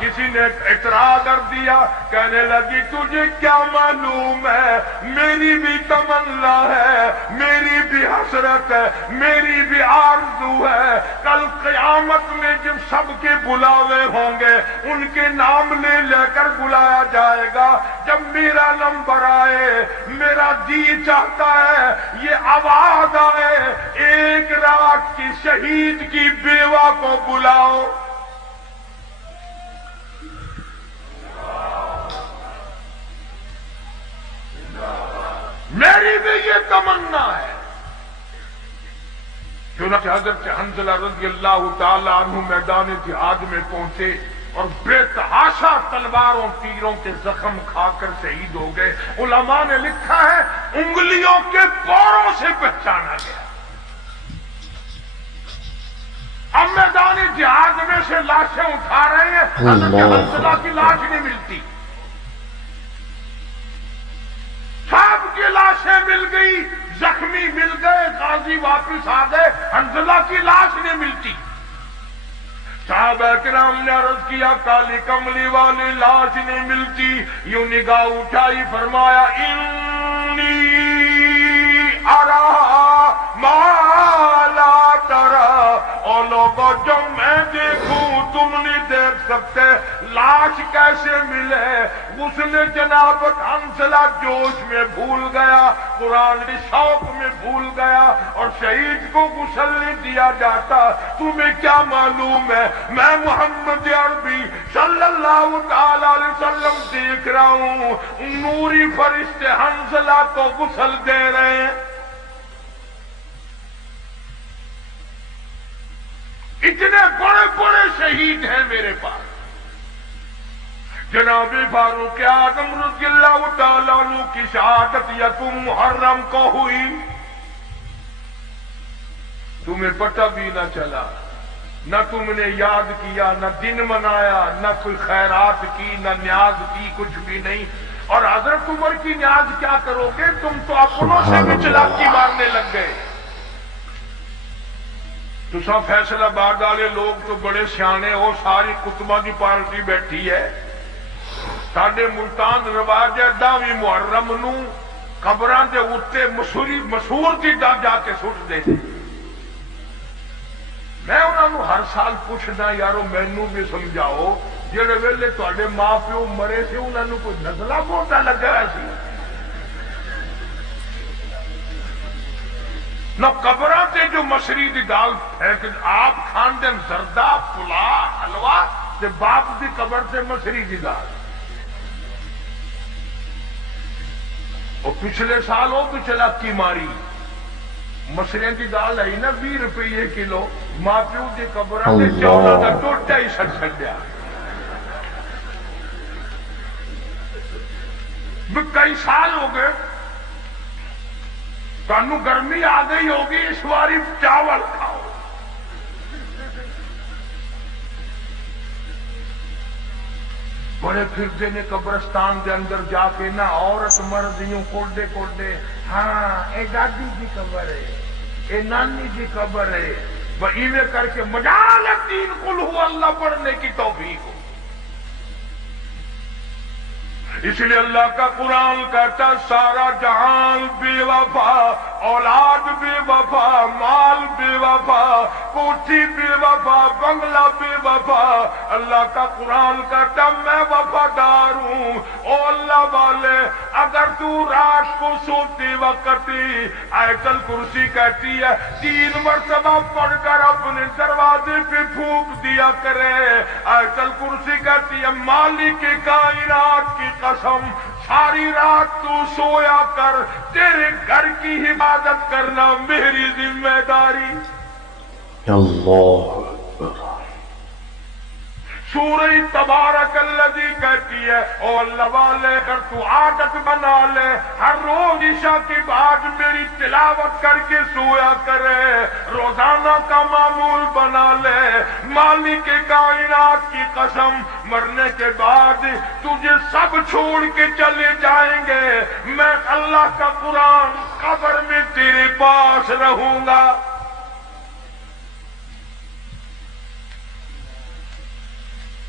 کسی نے اعتراض کر دیا، کہنے لگی تجھے کیا معلوم ہے، میری بھی تمنا ہے، میری بھی حسرت ہے، میری بھی آرزو ہے. کل قیامت میں جب سب کے بلاوے ہوں گے ان کے نام لے لے کر بلایا جائے گا. جب میرا نمبر آئے میرا جی چاہتا ہے یہ آواز آئے ایک رات کی شہید کی بیوہ کو بلاؤ. میری بھی یہ تمنا ہے. چنانچہ حضرت حنظلہ رضی اللہ تعالی عنہ میدان جہاد میں پہنچے اور بے تحاشا تلواروں تیروں کے زخم کھا کر شہید ہو گئے. علماء نے لکھا ہے انگلیوں کے پوروں سے پہچانا گیا. اب میدان جہاد میں سے لاشیں اٹھا رہے ہیں، حضرت حنظلہ کی لاش نہیں ملتی. سب کی لاشیں مل گئی، زخمی مل گئے، غازی واپس آ گئے، حنظلہ کی لاش نہیں ملتی. صحابہ کرام نے عرض کیا کالی کملی والی لاش نہیں ملتی. یوں نگاہ اٹھائی فرمایا انی ارا ما لا ترا. اور لوگوں جو میں دیکھوں تم نہیں دیکھ سکتے. لاش کیسے ملے؟ غسل جنابت حنظلہ جوش میں بھول گیا، قرآن کی شوق میں بھول گیا، اور شہید کو غسل نہیں دیا جاتا. تمہیں کیا معلوم ہے میں محمد عربی صلی اللہ تعالی علیہ وسلم دیکھ رہا ہوں نوری فرشتے حنظلہ کو غسل دے رہے ہیں. اتنے بڑے بڑے شہید ہیں میرے پاس. جناب فاروق اعظم رضی اللہ تعالیٰ عنہ کی شہادت یکم محرم کو ہوئی، تمہیں پتہ بھی نہ چلا، نہ تم نے یاد کیا، نہ دن منایا، نہ کوئی خیرات کی، نہ نیاز کی، کچھ بھی نہیں. اور حضرت عمر کی نیاز کیا کرو گے؟ تم تو اپنوں سے بھی چلاکی مارنے لگ گئے. تو سب فیصل آباد والے لوگ تو بڑے سیانے ہو، ساری کتبہ کی پارٹی بیٹھی ہے. ساڈے ملتان رواج ہے 10ویں محرم نو قبراں دے اوتے مسور دی جا کے سٹ دے. میں انہوں نے ہر سال پوچھنا یارو مینو بھی سمجھاؤ جہے ویلے تے ماں پیو مرے سے انہوں نے کوئی نزلہ بوٹا لگا سی نہ قبراں تے جو مشری دی دال پھینک آپ کھان دن زردہ پلا حلوہ تے باپ دی قبر سے مشری دی دال. اور پچھلے سال وہ بھی چلاکی ماری مسرے کی دال آئی نا 20 روپے کلو، ماں پیو کی قبر سے چولا کا ٹوٹا ہی سٹ چڈیا. کئی سال ہو گئے تمہیں گرمی آ گئی ہوگی، اس باری چاول کھاؤ. بڑے پھرتے نے قبرستان دے اندر جا کے نہ عورت مرد یوں کوڈے کوڈے، ہاں اے دادی کی قبر ہے، اے نانی کی قبر ہے، وہ ایویں کر کے مجال الدین قل هو اللہ پڑھنے کی توفیق ہو. اس لیے اللہ کا قرآن کہتا ہے سارا جہان بے وفا، اولاد بے وفا، مال بے وفا، کوٹھی بے وفا، بنگلہ بے وفا، اللہ کا قرآن کہتا میں وفادار ہوں۔ او اللہ والے، اگر تو رات کو سوتے وقت آیت الکرسی کہتی ہے 3 مرتبہ پڑھ کر اپنے دروازے پہ پھونک دیا کرے، آیت الکرسی کہتی ہے مالک کائنات کی قسم ساری رات تو سویا کر، تیرے گھر کی حفاظت کرنا میری ذمہ داری۔ اللہ اکبر۔ سورہ تبارک الذی کہتی ہے او اللہ والے، اگر تو عادت بنا لے ہر روز عشاء کے بعد میری تلاوت کر کے سویا کرے، روزانہ کا معمول بنا لے، مالک کائنات کی قسم مرنے کے بعد تجھے سب چھوڑ کے چلے جائیں گے، میں اللہ کا قرآن قبر میں تیرے پاس رہوں گا۔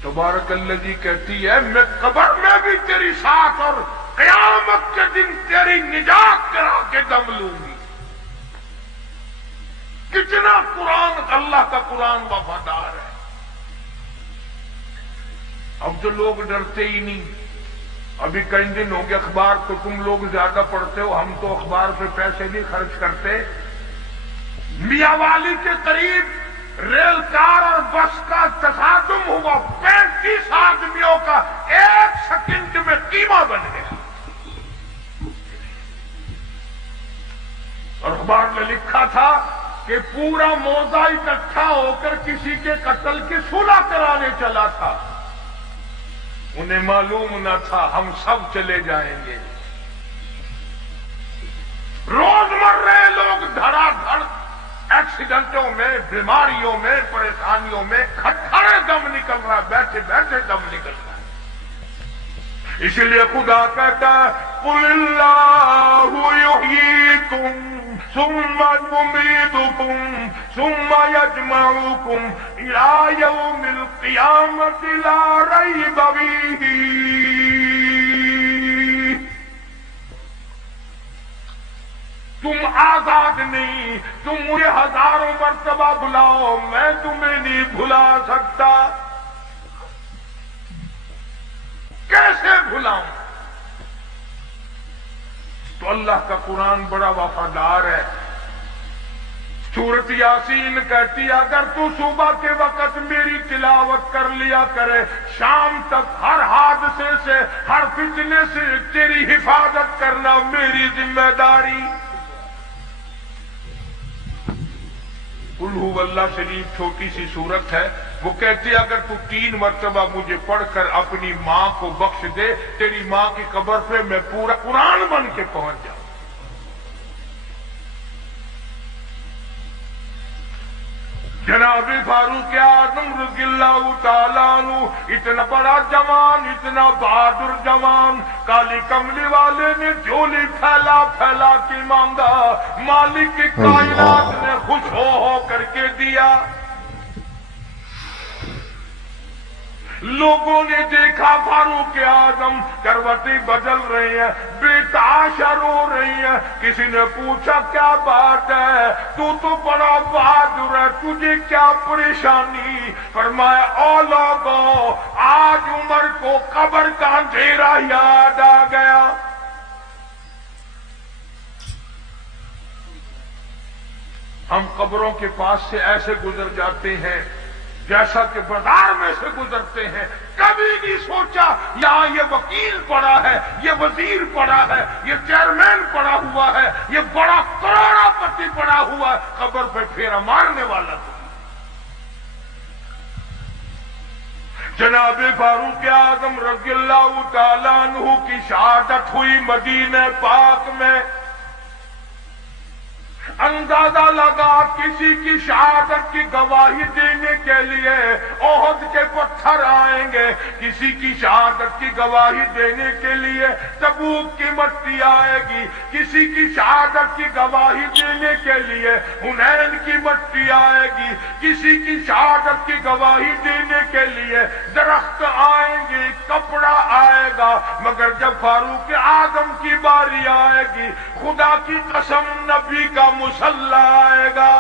تبارک الذی کہتی ہے میں قبر میں بھی تیری ساتھ اور قیامت کے دن تیری نجات کرا کے دم لوں گی۔ کتنا قرآن، اللہ کا قرآن وفادار ہے۔ اب تو لوگ ڈرتے ہی نہیں۔ ابھی کئی دن ہو گئے، اخبار تو تم لوگ زیادہ پڑھتے ہو، ہم تو اخبار پہ پیسے نہیں خرچ کرتے۔ میاں والی کے قریب ریل کار اور بس کا تصادم ہوا، 35 آدمیوں کا 1 سیکنڈ میں قیمہ بن گیا۔ اور اخبار میں لکھا تھا کہ پورا موضع اکٹھا ہو کر کسی کے قتل کی صلح کرانے چلا تھا، انہیں معلوم نہ تھا ہم سب چلے جائیں گے۔ روز مر رہے لوگ دھڑا دھڑ ایکسیڈنٹوں میں، بیماریوں میں، پریشانیوں میں کھڑے دم نکل رہا ہے، بیٹھے بیٹھے دم نکل رہا ہے۔ اس لیے خدا کہتا ہے قُلِ اللَّهُ يُحْيِيكُمْ ثُمَّ يُمِيتُكُمْ ثُمَّ يَجْمَعُكُمْ إِلَى يَوْمِ الْقِيَامَةِ لَا رَيْبَ فِيهِ۔ تم آزاد نہیں، تم مجھے ہزاروں مرتبہ بلاؤ، میں تمہیں نہیں بھلا سکتا۔ کیسے بھلاؤں؟ تو اللہ کا قرآن بڑا وفادار ہے۔ سورۃ یاسین کہتی ہے اگر تو صبح کے وقت میری تلاوت کر لیا کرے، شام تک ہر حادثے سے، ہر فتنے سے تیری حفاظت کرنا میری ذمہ داری۔ قل هو اللہ شریف چھوٹی سی سورت ہے، وہ کہتی ہے اگر تو 3 مرتبہ مجھے پڑھ کر اپنی ماں کو بخش دے، تیری ماں کی قبر پہ میں پورا قرآن بن کے پہنچ جاؤں۔ جناب فاروق اعظم رضی اللہ تعالیٰ عنہ اتنا بڑا جوان، اتنا بہادر جوان، کالی کملی والے نے جھولی پھیلا پھیلا کے مانگا، مالک کائنات نے خوش ہو کر کے دیا۔ لوگوں نے دیکھا فاروق اعظم کروٹیں بدل رہے ہیں، بےتحاشا رو رہی ہیں۔ کسی نے پوچھا کیا بات ہے، تو بڑا بہادر ہے، تجھے کیا پریشانی؟ فرمایا او لوگوں، آج عمر کو قبر کا اندھیرا یاد آ گیا۔ ہم قبروں کے پاس سے ایسے گزر جاتے ہیں جیسا کہ بازار میں سے گزرتے ہیں، کبھی نہیں سوچا یہاں یہ وکیل پڑا ہے، یہ وزیر پڑا ہے، یہ چیئرمین پڑا ہوا ہے، یہ بڑا کروڑا پتی پڑا ہوا ہے، قبر پہ پھیرا مارنے والا تو۔ جناب فاروق اعظم رضی اللہ تعالیٰ عنہ کی شہادت ہوئی مدینہ پاک میں۔ اندازہ لگا کسی کی شہادت کی گواہی دینے کے لیے احد کے پتھر پتھر آئیں گے، کسی کی شہادت کی گواہی دینے کے لیے تبوک کی مٹی آئے گی، کسی کی شہادت کی گواہی دینے کے لیے حنین کی مٹی آئے گی، کسی کی شہادت کی گواہی دینے کے لیے درخت آئیں گے، کپڑا آئے گا، مگر جب فاروق اعظم کی باری آئے گی، خدا کی قسم نبی کا مصلی آئے گا۔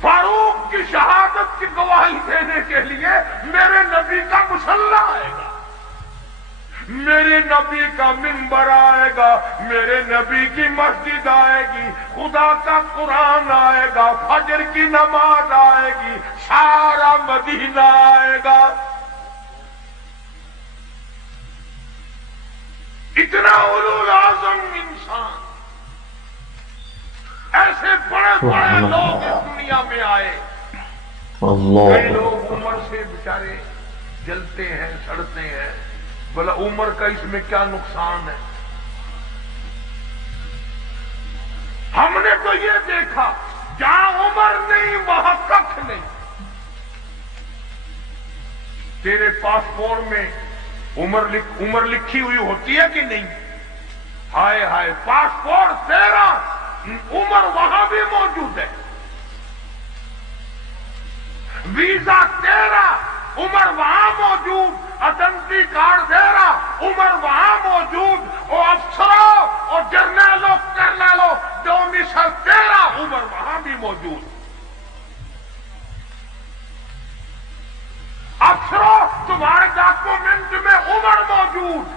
فاروق کی شہادت کی گواہی دینے کے لیے میرے نبی کا مصلی آئے گا، میرے نبی کا منبر آئے گا، میرے نبی کی مسجد آئے گی، خدا کا قرآن آئے گا، فجر کی نماز آئے گی، سارا مدینہ آئے گا۔ اتنا اولو اعظم انسان، ایسے بڑے بڑے لوگ اس دنیا میں آئے۔ کئی لوگ عمر سے بیچارے جلتے ہیں، سڑتے ہیں، بلا عمر کا اس میں کیا نقصان ہے؟ ہم نے تو یہ دیکھا جہاں عمر نہیں وہاں ککھ نہیں۔ تیرے پاسپورٹ میں عمر لکھی ہوئی ہوتی ہے کہ نہیں؟ ہائے ہائے، پاسپورٹ تیرا، عمر وہاں بھی موجود ہے۔ ویزا تیرا، عمر وہاں موجود، آئیڈینٹی کارڈ تیرا، عمر وہاں موجود، اور افسروں اور جرنیلوں کرنیلوں ڈومیسل تیرا، عمر وہاں بھی موجود۔ افسروں تمہارے ڈاکومنٹ میں عمر موجود،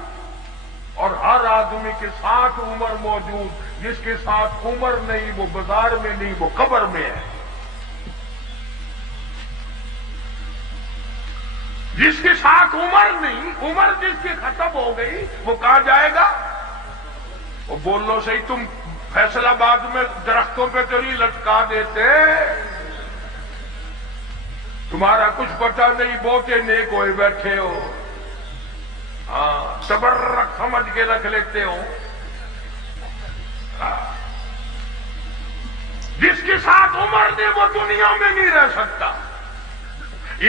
اور ہر آدمی کے ساتھ عمر موجود۔ جس کے ساتھ عمر نہیں وہ بازار میں نہیں، وہ قبر میں ہے۔ جس کے ساتھ عمر نہیں، عمر جس کی ختم ہو گئی، وہ کہاں جائے گا؟ وہ بول لو صحیح، تم فیصل آباد میں درختوں پہ تو نہیں لٹکا دیتے، تمہارا کچھ پتہ نہیں، بہتے نیک ہوئے بیٹھے ہو، ہاں تبرک سمجھ کے رکھ لیتے ہو۔ جس کے ساتھ عمر نے وہ دنیا میں نہیں رہ سکتا۔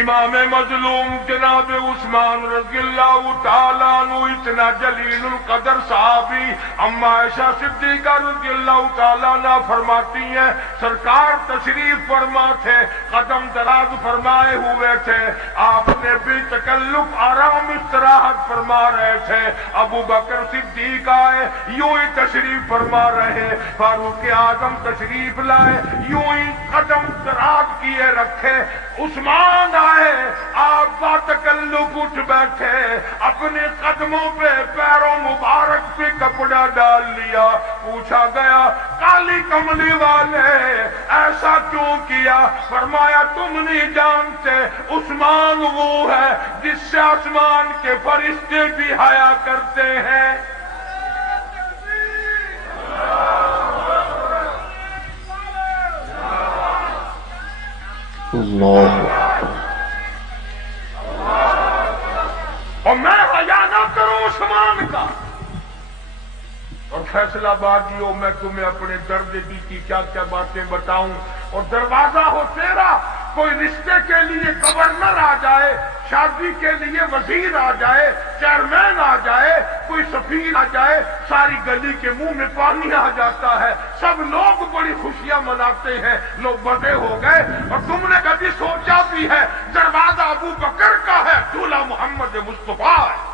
امام مظلوم جناب عثمان رضی اللہ تعالیٰ عنہ اتنا جلیل القدر صحابی، اما عائشہ صدیقہ رضی اللہ تعالیٰ عنہ فرماتی ہیں سرکار تشریف فرما تھے، قدم دراز فرمائے ہوئے تھے، آپ نے بھی تکلف آرام استراحت فرما رہے تھے، ابو بکر صدیق آئے یوں ہی تشریف فرما رہے، فاروق اعظم تشریف لائے یوں ہی قدم دراز کیے رکھے، عثمان آئے آپ با تکلف اٹھ بیٹھے، اپنے قدموں پہ پیروں مبارک پہ کپڑا ڈال لیا، پوچھا گیا کالی کملی والے ایسا کیوں کیا؟ فرمایا تم نہیں جانتے عثمان وہ ہے جس سے آسمان کے فرشتے بھی حیا کرتے ہیں۔ اور میں حیا نہ کروں عثمان کا، اور فیصل آبادیوں میں تمہیں اپنے درد دل کی کیا کیا باتیں بتاؤں، اور دروازہ ہو تیرا، کوئی رشتے کے لیے گورنر آ جائے، شادی کے لیے وزیر آ جائے، چیئرمین آ جائے، کوئی سفیر آ جائے، ساری گلی کے منہ میں پانی آ جاتا ہے، سب لوگ بڑی خوشیاں مناتے ہیں، لوگ بڑے ہو گئے، اور تم نے کبھی سوچا بھی ہے دروازہ ابو بکر کا ہے، دولہا محمد مصطفیٰ ہے۔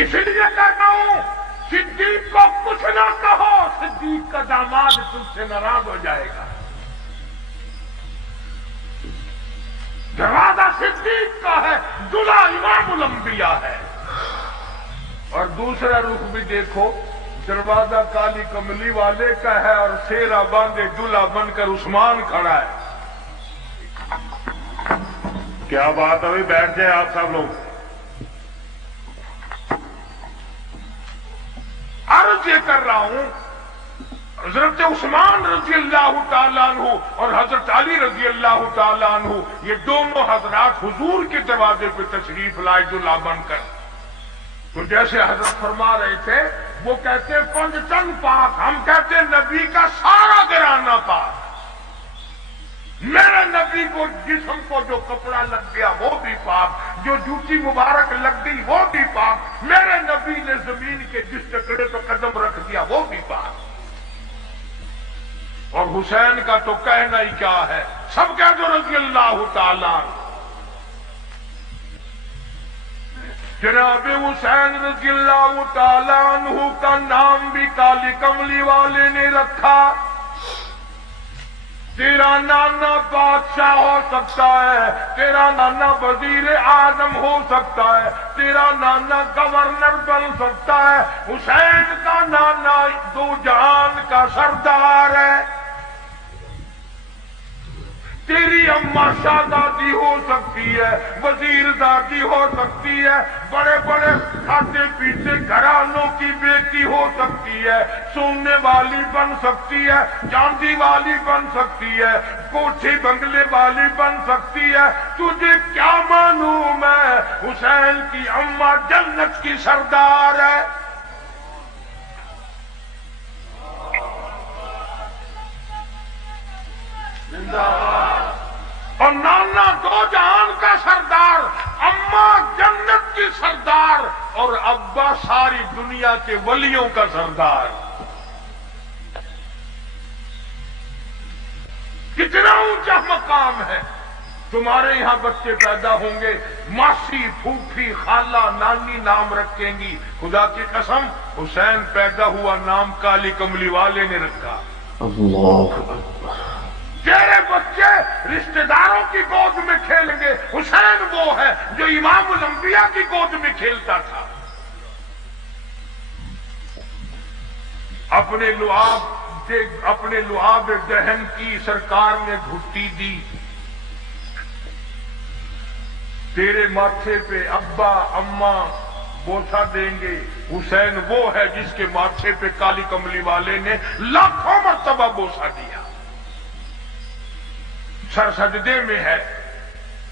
اس لیے کہتا ہوں صدیق کو کچھ نہ کہو، صدیق کا داماد تم سے ناراض ہو جائے گا۔ دروازہ صدیق کا ہے، دلہا امام الانبیاء ہے۔ اور دوسرا رخ بھی دیکھو، دروازہ کالی کملی والے کا ہے اور سیرا باندھے دلہا بن کر عثمان کھڑا ہے۔ کیا بات ہے؟ بیٹھ جائیں آپ سب لوگ۔ عرض یہ کر رہا ہوں حضرت عثمان رضی اللہ تعالیٰ عنہ اور حضرت علی رضی اللہ تعالیٰ عنہ یہ دونوں حضرات حضور کے دروازے پہ تشریف لائے دلہا بن کر. تو جیسے حضرت فرما رہے تھے وہ کہتے ہیں پنجتن پاک، ہم کہتے ہیں نبی کا سارا گھرانہ پاک. میرے نبی کو جسم کو جو کپڑا لگ گیا وہ بھی پاک، جو جوتی مبارک لگ گئی وہ بھی پاک، میرے نبی نے زمین کے جس ٹکڑے پہ قدم رکھ دیا وہ بھی پاک. اور حسین کا تو کہنا ہی کیا ہے، سب کہہ دو رضی اللہ تعالیٰ. جناب حسین رضی اللہ تعالیٰ عنہ کا نام بھی کالی کملی والے نے رکھا. تیرا نانا بادشاہ ہو سکتا ہے، تیرا نانا وزیر اعظم ہو سکتا ہے، تیرا نانا گورنر بن سکتا ہے، حسین کا نانا دو جہان کا سردار ہے. تیری اماں شہزادی ہو سکتی ہے، وزیر زادی ہو سکتی ہے، بڑے بڑے کھاتے پیتے گھرانوں کی بیٹی ہو سکتی ہے، سونے والی بن سکتی ہے، چاندی والی بن سکتی ہے، کوٹھی بنگلے والی بن سکتی ہے. تجھے کیا معلوم ہے حسین کی اماں جنت کی سردار ہے. اور نانا دو جہان کا سردار، اماں جنت کی سردار، اور ابا ساری دنیا کے ولیوں کا سردار. کتنا اونچا مقام ہے. تمہارے یہاں بچے پیدا ہوں گے، ماسی پھوپھی خالہ نانی نام رکھیں گی. خدا کی قسم حسین پیدا ہوا نام کالی کملی والے نے رکھا. اللہ اکبر. تیرے بچے رشتہ داروں کی گود میں کھیلیں گے، حسین وہ ہے جو امام الانبیاء کی گود میں کھیلتا تھا. اپنے لعاب دہن کی سرکار نے گھٹی دی. تیرے ماتھے پہ ابا اماں بوسہ دیں گے. حسین وہ ہے جس کے ماتھے پہ کالی کملی والے نے لاکھوں مرتبہ بوسہ دیا. سر سجدے میں ہے،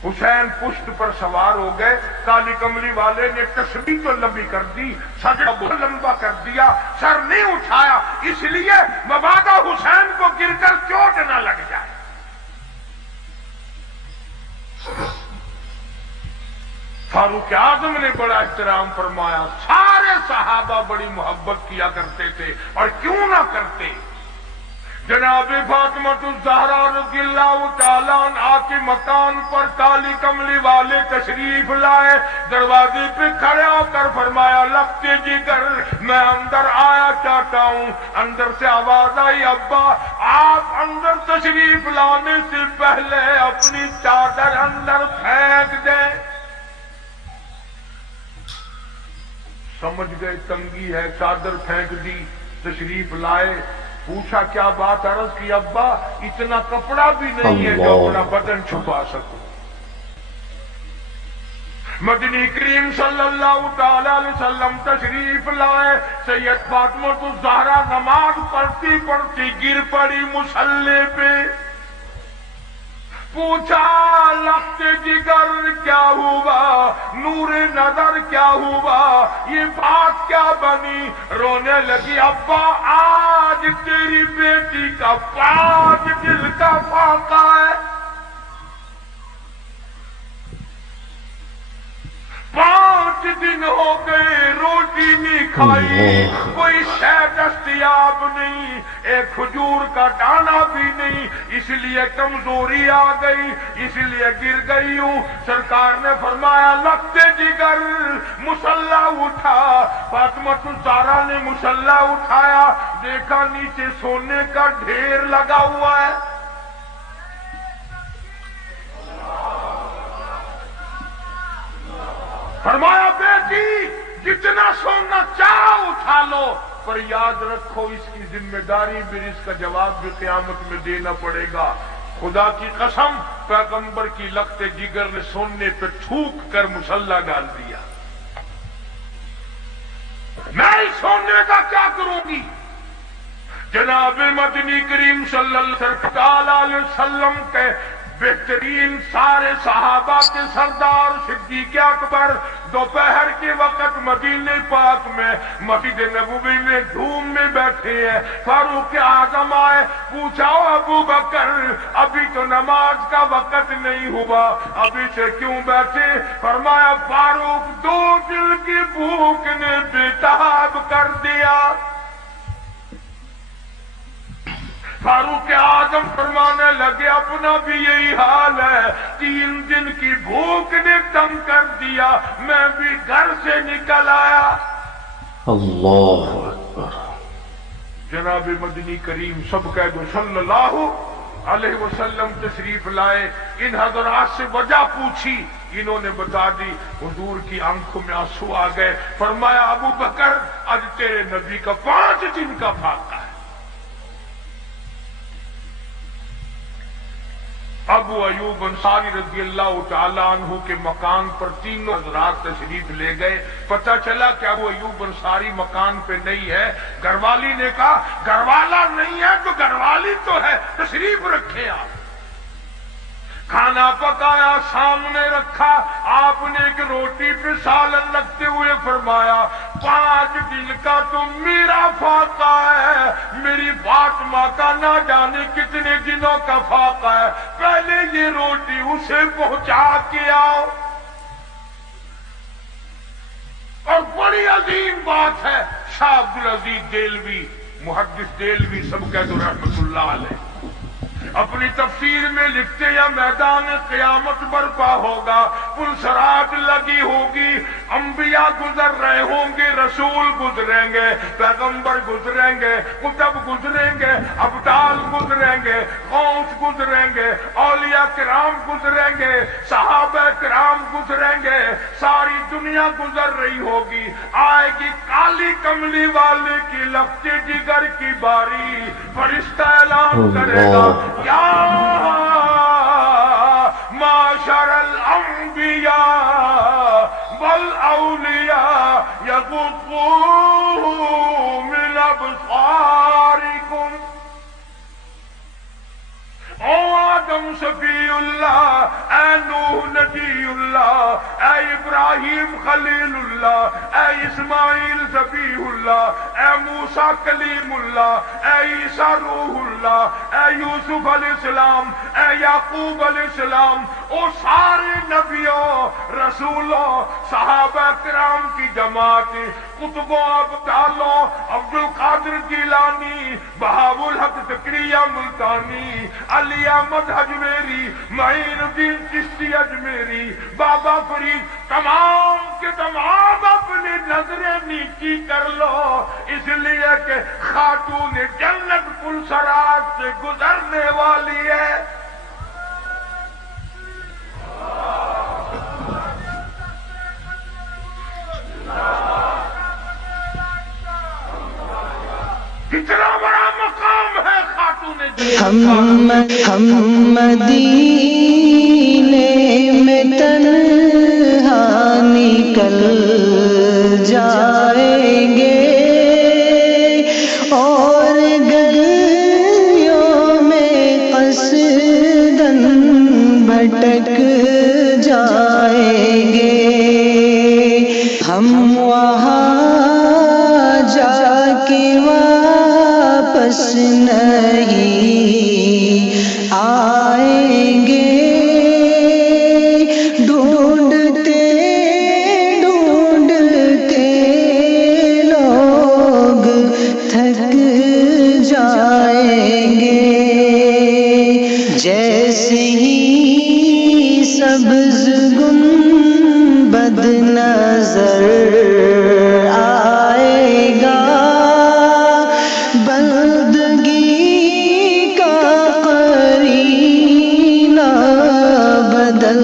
حسین پشت پر سوار ہو گئے. کالی کملی والے نے تسبیح تو لمبی کر دی، سجدہ بہت لمبا کر دیا، سر نہیں اٹھایا، اس لیے مبادا حسین کو گر کر چوٹ نہ لگ جائے. فاروق اعظم نے بڑا احترام فرمایا. سارے صحابہ بڑی محبت کیا کرتے تھے، اور کیوں نہ کرتے. جناب فاطمہ الزہرا رضی اللہ تعالیٰ عنہا کے مکان پر کالی کملی والے تشریف لائے. دروازے پہ کھڑے ہو کر فرمایا لگتے جگر میں اندر آیا چاہتا ہوں. اندر سے آواز آئی ابا آپ اندر تشریف لانے سے پہلے اپنی چادر اندر پھینک دیں. سمجھ گئے تنگی ہے، چادر پھینک دی. تشریف لائے، پوچھا کیا بات، عرض کی ابا اتنا کپڑا بھی نہیں ہے جو اپنا بدن چھپا سکو. مدنی کریم صلی اللہ تعالی علیہ وسلم تشریف لائے. سید فاطمہ الزہرا نماز پڑھتی پڑھتی گر پڑی مصلی پہ. پوچھا لگتے جگر کیا ہوا، نور نظر کیا ہوا، یہ بات کیا بنی. رونے لگی ابا آج تیری بیٹی کا 5 دل کا فاقہ ہے. 5 دن ہو گئے روٹی نہیں کھائی، کوئی شے دستیاب نہیں، ایک کھجور کا دانہ بھی نہیں. اس لیے کمزوری آ گئی، اس لیے گر گئی ہوں. سرکار نے فرمایا لگتے جگر مصلا اٹھا. فاطمہ الزہرا نے مصلا اٹھایا، دیکھا نیچے سونے کا ڈھیر لگا ہوا ہے. فرمایا بیٹی جتنا سونا چاہو اٹھا لو، پر یاد رکھو اس کی ذمہ داری بھی، اس کا جواب بھی قیامت میں دینا پڑے گا. خدا کی قسم پیغمبر کی لگتے جگر نے سونے پہ تھوک کر مصلا ڈال دیا. میں اس سونے کا کیا کروں گی؟ جناب مدنی کریم صلی اللہ علیہ وسلم کے بہترین سارے صحابہ کے سردار صدیق اکبر دوپہر کے وقت مدینہ پاک میں مسجد نبوی میں دھوم میں بیٹھے ہیں. فاروق اعظم آئے, پوچھا ابو بکر ابھی تو نماز کا وقت نہیں ہوا, ابھی سے کیوں بیٹھے؟ فرمایا فاروق دو دل کی بھوک نے بےتاب کر دیا. فاروق اعظم فرمانے لگے اپنا بھی یہی حال ہے, 3 دن کی بھوک نے تنگ کر دیا, میں بھی گھر سے نکل آیا. اللہ اکبر. جناب مدنی کریم سب کہہ دو صلی اللہ علیہ وسلم تشریف لائے. ان حضرات سے وجہ پوچھی, انہوں نے بتا دی. حضور کی آنکھوں میں آنسو آ گئے. فرمایا ابو بکر آج تیرے نبی کا 5 دن کا فاقہ ہے. ابو ایوب انصاری رضی اللہ تعالیٰ عنہ کے مکان پر تینوں حضرات تشریف لے گئے. پتہ چلا کہ ابو ایوب انصاری مکان پہ نہیں ہے. گھر والی نے کہا گھر والا نہیں ہے تو گھر والی تو ہے, تشریف رکھے آپ. کھانا پکایا, سامنے رکھا. آپ نے ایک روٹی پہ سالن رکھتے ہوئے فرمایا 5 دن کا تو میرا فاقہ ہے, میری فاطمہ کا نہ جانے کتنے دنوں کا فاقہ ہے. پہلے یہ روٹی اسے پہنچا کے آؤ. اور بڑی عظیم بات ہے, شاہ عبدالعزیز دہلوی محدث دہلوی سب کہہ دو رحمت اللہ علیہ اپنی تفسیر میں لکھتے ہیں میدان قیامت برپا ہوگا, پلسرات لگی ہوگی, انبیاء گزر رہے ہوں گے, رسول گزریں گے, پیغمبر گزریں گے, کتب گزریں گے, ابدال گزریں گے, غوث گزریں گے, اولیاء کرام گزریں گے, صحابہ کرام گزریں گے, ساری دنیا گزر رہی ہوگی. آئے گی کالی کملی والے کی لخت جگر کی باری, فرشتہ اعلان کرے گا یا معاشر الانبیاء والاولیاء یغضوا من ابصارکم. او آدم صفی اللہ, اے نوح نبی اللہ, اے ابراہیم خلیل اللہ, اے اسماعیل ذبیح اللہ, اے موسیٰ کلیم اللہ, اے عیسیٰ روح اللہ, اے یوسف علیہ السلام, اے یعقوب علیہ السلام, او سارے نبیوں رسولوں صحابہ کرام کی جماعت, قطبوں ابدالوں, عبد القادر جیلانی, بہاء الحق تقریہ ملتانی, علی احمد اجمیری, معین الدین چشتی اجمیری, بابا فرید, تمام کے تمام اپنی نظریں نیچی کر لو, اس لیے کہ خاتون جنت پلسرات سے گزرنے والی ہے. کتنا بڑا مقام ہے خاتون ہم مدینے میں تنہا نکل جائیں گے, اور گلیوں میں قصداً بھٹک جائیں گے. ہم وہاں جا کے واپس نہیں آئیں گے, ڈھونڈتے ڈھونڈتے لوگ تھک جائیں گے. جیسے ہی سبز گنبد نظر آئے گا, بندگی کا قرینہ بدل